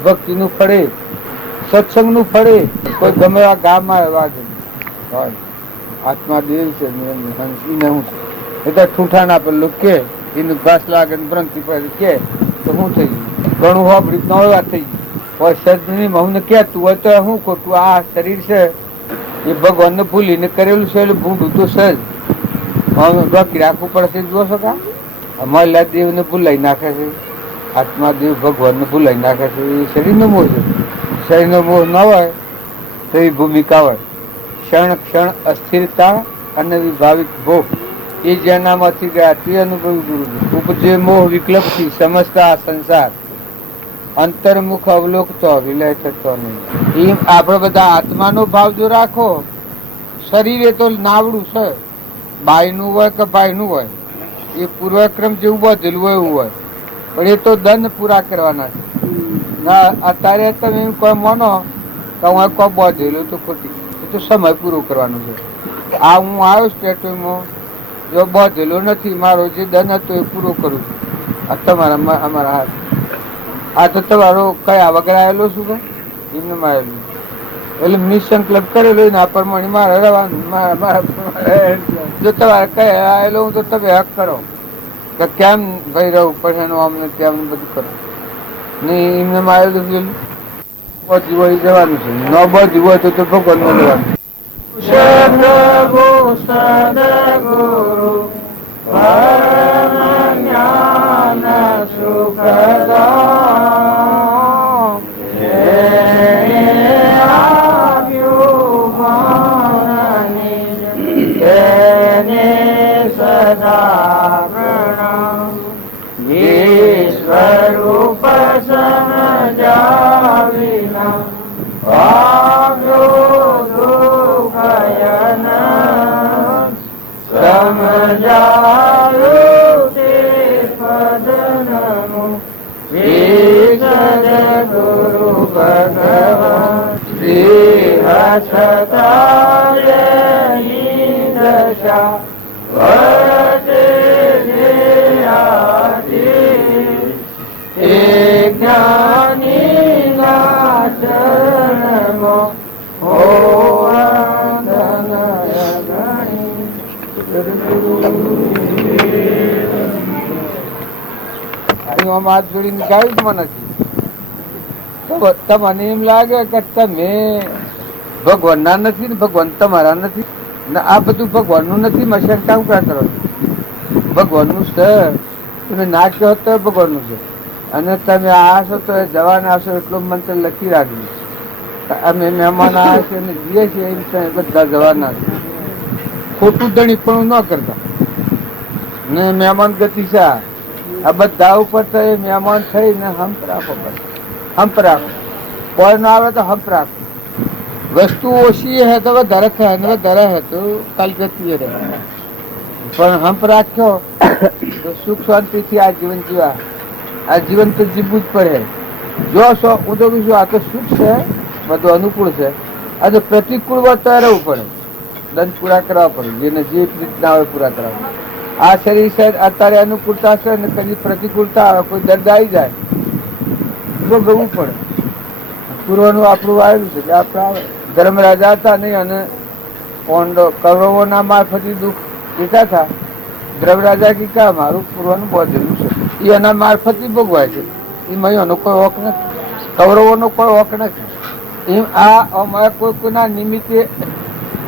ભક્તિનું ફળે, સત્સંગનું ફળે, કોઈ ગમે એવા ગામમાં વાગે આત્મા દેવ છે એને શું છે એટલે ઠૂઠા ના પેલું કે એનું ઘાસ લાગે ભ્રંતિ પડે કે તો શું થઈ ગયું ઘણું હોબડી નવી વાત થઈ ગઈ હોય. સદની મહુને કહેતું હોય તો શું ખોટું આ શરીર છે એ ભગવાનને ભૂલીને કરેલું છે એટલે ભૂંડું તો સજ ડોકી રાખવું પડશે. જો શકા અમારા દેવને ભૂલાઈ નાખે છે, આત્મા દેવ ભગવાનને ભૂલાઈ નાખે છે. એ શરીરનો મોહ છે. શરીરનો મોહ ન હોય તો એ ભૂમિકા હોય. ક્ષણ અસ્થિરતા અને વિભાવિક ભોગ એ જેનામાંથી ગયા તે અનુભવી ગુરુ ઉપજે મોહ વિકલ્પથી સમજતા આ સંસાર અંતર્મુખ અવલોકતો વિલય થતો નહીં. એમ આપણે બધા આત્માનો ભાવ જો રાખો, શરીરે તો નાવડું છે, બાયનું હોય કે ભાઈનું હોય, એ પૂર્વક્રમ જેવું બધેલું હોય એવું હોય, પણ એ તો દંડ પૂરા કરવાના છે. અત્યારે તમે એમ કોઈ માનો કે હું કોઈ બધેલું તો ખોટી, એ તો સમય પૂરો કરવાનો છે. આ હું આવ્યો સ્ટેટમાં જો બધેલો નથી, મારો જે દંડ હતો એ પૂરો કરું છું. આ તમારા અમારા હાથ આ તો તમારો કયા વગર આવેલો શું કે એમને મારેલું એટલે નિસંકલ્પ કરેલો એના પ્રમાણે મારે રહેવાનું. જો તમારે કયા આવેલો હું તો તમે હક કરો કે કેમ ભાઈ રહું પણ એનું અમને ત્યાં બધું કરો. ને એમને મારેલું છે બધી હોય જવાનું છે, ન બધી હોય તો ભગવાનમાં જવાનું. સદગુરુ સદગુરુ પરમ જ્ઞાન સુખદામ સદા પ્રણામ સ્વરૂપ સમજાવિના દુઃખયન સમજાયું તે પદનમો શ્રી સદગુરુ ભગવાન શ્રી હસતાય દશા જ્ઞાની નાચરણમાં હાથ જોડીને ગાયું જ નથી. તમને એમ લાગે કે તમે ભગવાનના નથી ને ભગવાન તમારા નથી ને આ બધું ભગવાનનું નથી. મશેન કામ કા કરો ભગવાનનું છે. તમે ના કહો તો ભગવાનનું છે અને તમે આ છો તો જવાના આવશો એટલો મંત્ર લખી રાખજો. અમે મહેમાન આવ્યા છે અને જઈએ છીએ એમ બધા જવાના છે. ખોટું દણી પણ ન કરતા ને મહેમાન ગતિ છે. આ બધા ઉપર તો એ મહેમાન થઈને હંપ રાખો. બસ હંપ રાખો. કોઈ ના આવે તો હંપ રાખો. વસ્તુ ઓછી હે તો વધારે થાય ને વધારે હે તો કલકત્તી રહે. પણ હંપ રાખ્યો તો સુખ શાંતિથી આ જીવન જીવા. આ જીવન તો જીવવું જ પડે. જો હું તો કહું આ તો સુખ છે, બધું અનુકૂળ છે અને પ્રતિકૂળ વર્તન રહેવું પડે. દંડ પૂરા કરવા પડે. જેને જે રીતના આવે પૂરા કરવા. આ શરીર છે અત્યારે અનુકૂળતા છે ને કદી પ્રતિકૂળતા આવે, કોઈ દર્દ આવી જાય તો ગવું પડે. પૂર્વનું આપણું આવેલું છે કે આપણે આવે. ધર્મરાજા હતા નહીં અને કૌરવોના મારફતી દુઃખ દેતા હતા. ધર્મરાજા કી કા મારું પૂર્વનું બોધેલું છે એ એના મારફતી ભોગવાય છે. એ મયોનો કોઈ હક નથી, કૌરવોનો કોઈ હક નથી. એમ આ અમારા કોઈ કોઈના નિમિત્તે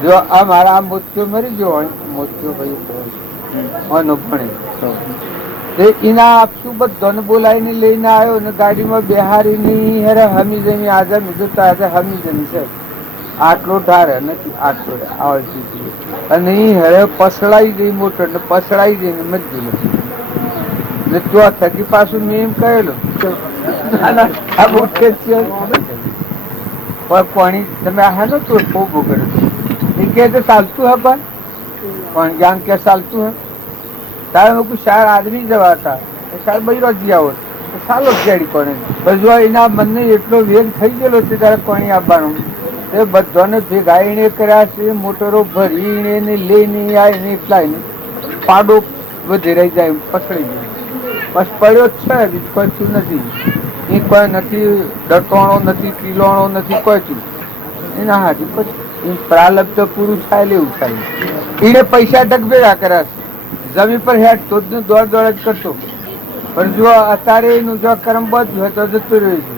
જો આ મારા મોત્યો મરી ગયો હોય, મોત્યો ભાઈ એના આપશું બધાને બોલાવીને લઈને આવ્યો ને ગાડીમાં બેહારીની હેરે હમી જમી આજે મિજતા આજે હમી જમી છે. આટલો ઢારે નથી, આટલો આવડતી અને એ હેરે પસડાઈ ગઈ મોટર ને પસડાઈ જઈને મજી ને તો થકી પાછું મેં એમ કહેલું પાણી તમે આ હેલો તો બહુ બગડ્યું. એ કે ચાલતું હે પણ જ્ઞાન કે ચાલતું હે તારે મૂકું શાર આદમી જવા હતા શાર બૈરો જ આવો સાલો કેડી પડે. જો એના મનને એટલો વેગ થઈ ગયેલો છે ત્યારે પાણી આપવાનું એ બધાને ભેગાઈને કર્યા છે. મોટરો ભરીને લઈને આવીને એટલાઈને પાડો વધી રહી જાય પસળી જાય. બસ પડ્યો જ છે, બીજું કોઈ થયું નથી. એ કોઈ નથી ડટોણો નથી, કિલોણો નથી, કોઈ થયું એના હાથી પછી પ્રાલબ્ધ તો પૂરું થાય એવું થાય. એને પૈસા ડગભેગા કર્યા છે. જમીન પર હેઠ તો દોડ દોડ જ કરતો. પણ જો અત્યારે એનું જો કર્મ બધું હોય તો જતું રહ્યું છે.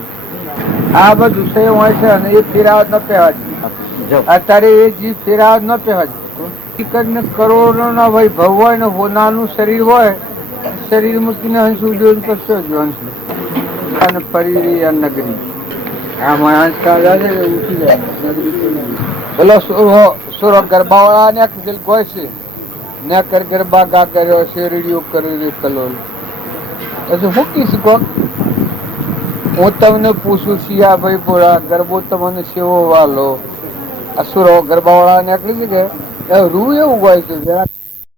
આ બધું છે હોય છે અને એ ફેરાવત ન પહેવા છે. અત્યારે એ જીવ ફેરાવત ન પહેવા છે. કરોડો ના વૈભવ હોય ને હોનાનું શરીર હોય, શરીર મૂકીને હંસું જોઈને કરશો જો હંસું અને ફરી આ નગરી આ માણસ ઉઠી જાય નગરી. બોલો સોરો ગરબાવાળા ને ગોય છે ને કર ગરબા ગા કર્યો, શેરડીઓ કર્યો કલોલ. પછી હું કી શીખો હું તમને પૂછું શિયા ભાઈ બોલા ગરબો તમને સેવો વાલો. આ સુરો ગરબાવાળા નીકળી છે કે રૂ એવું હોય છે જરા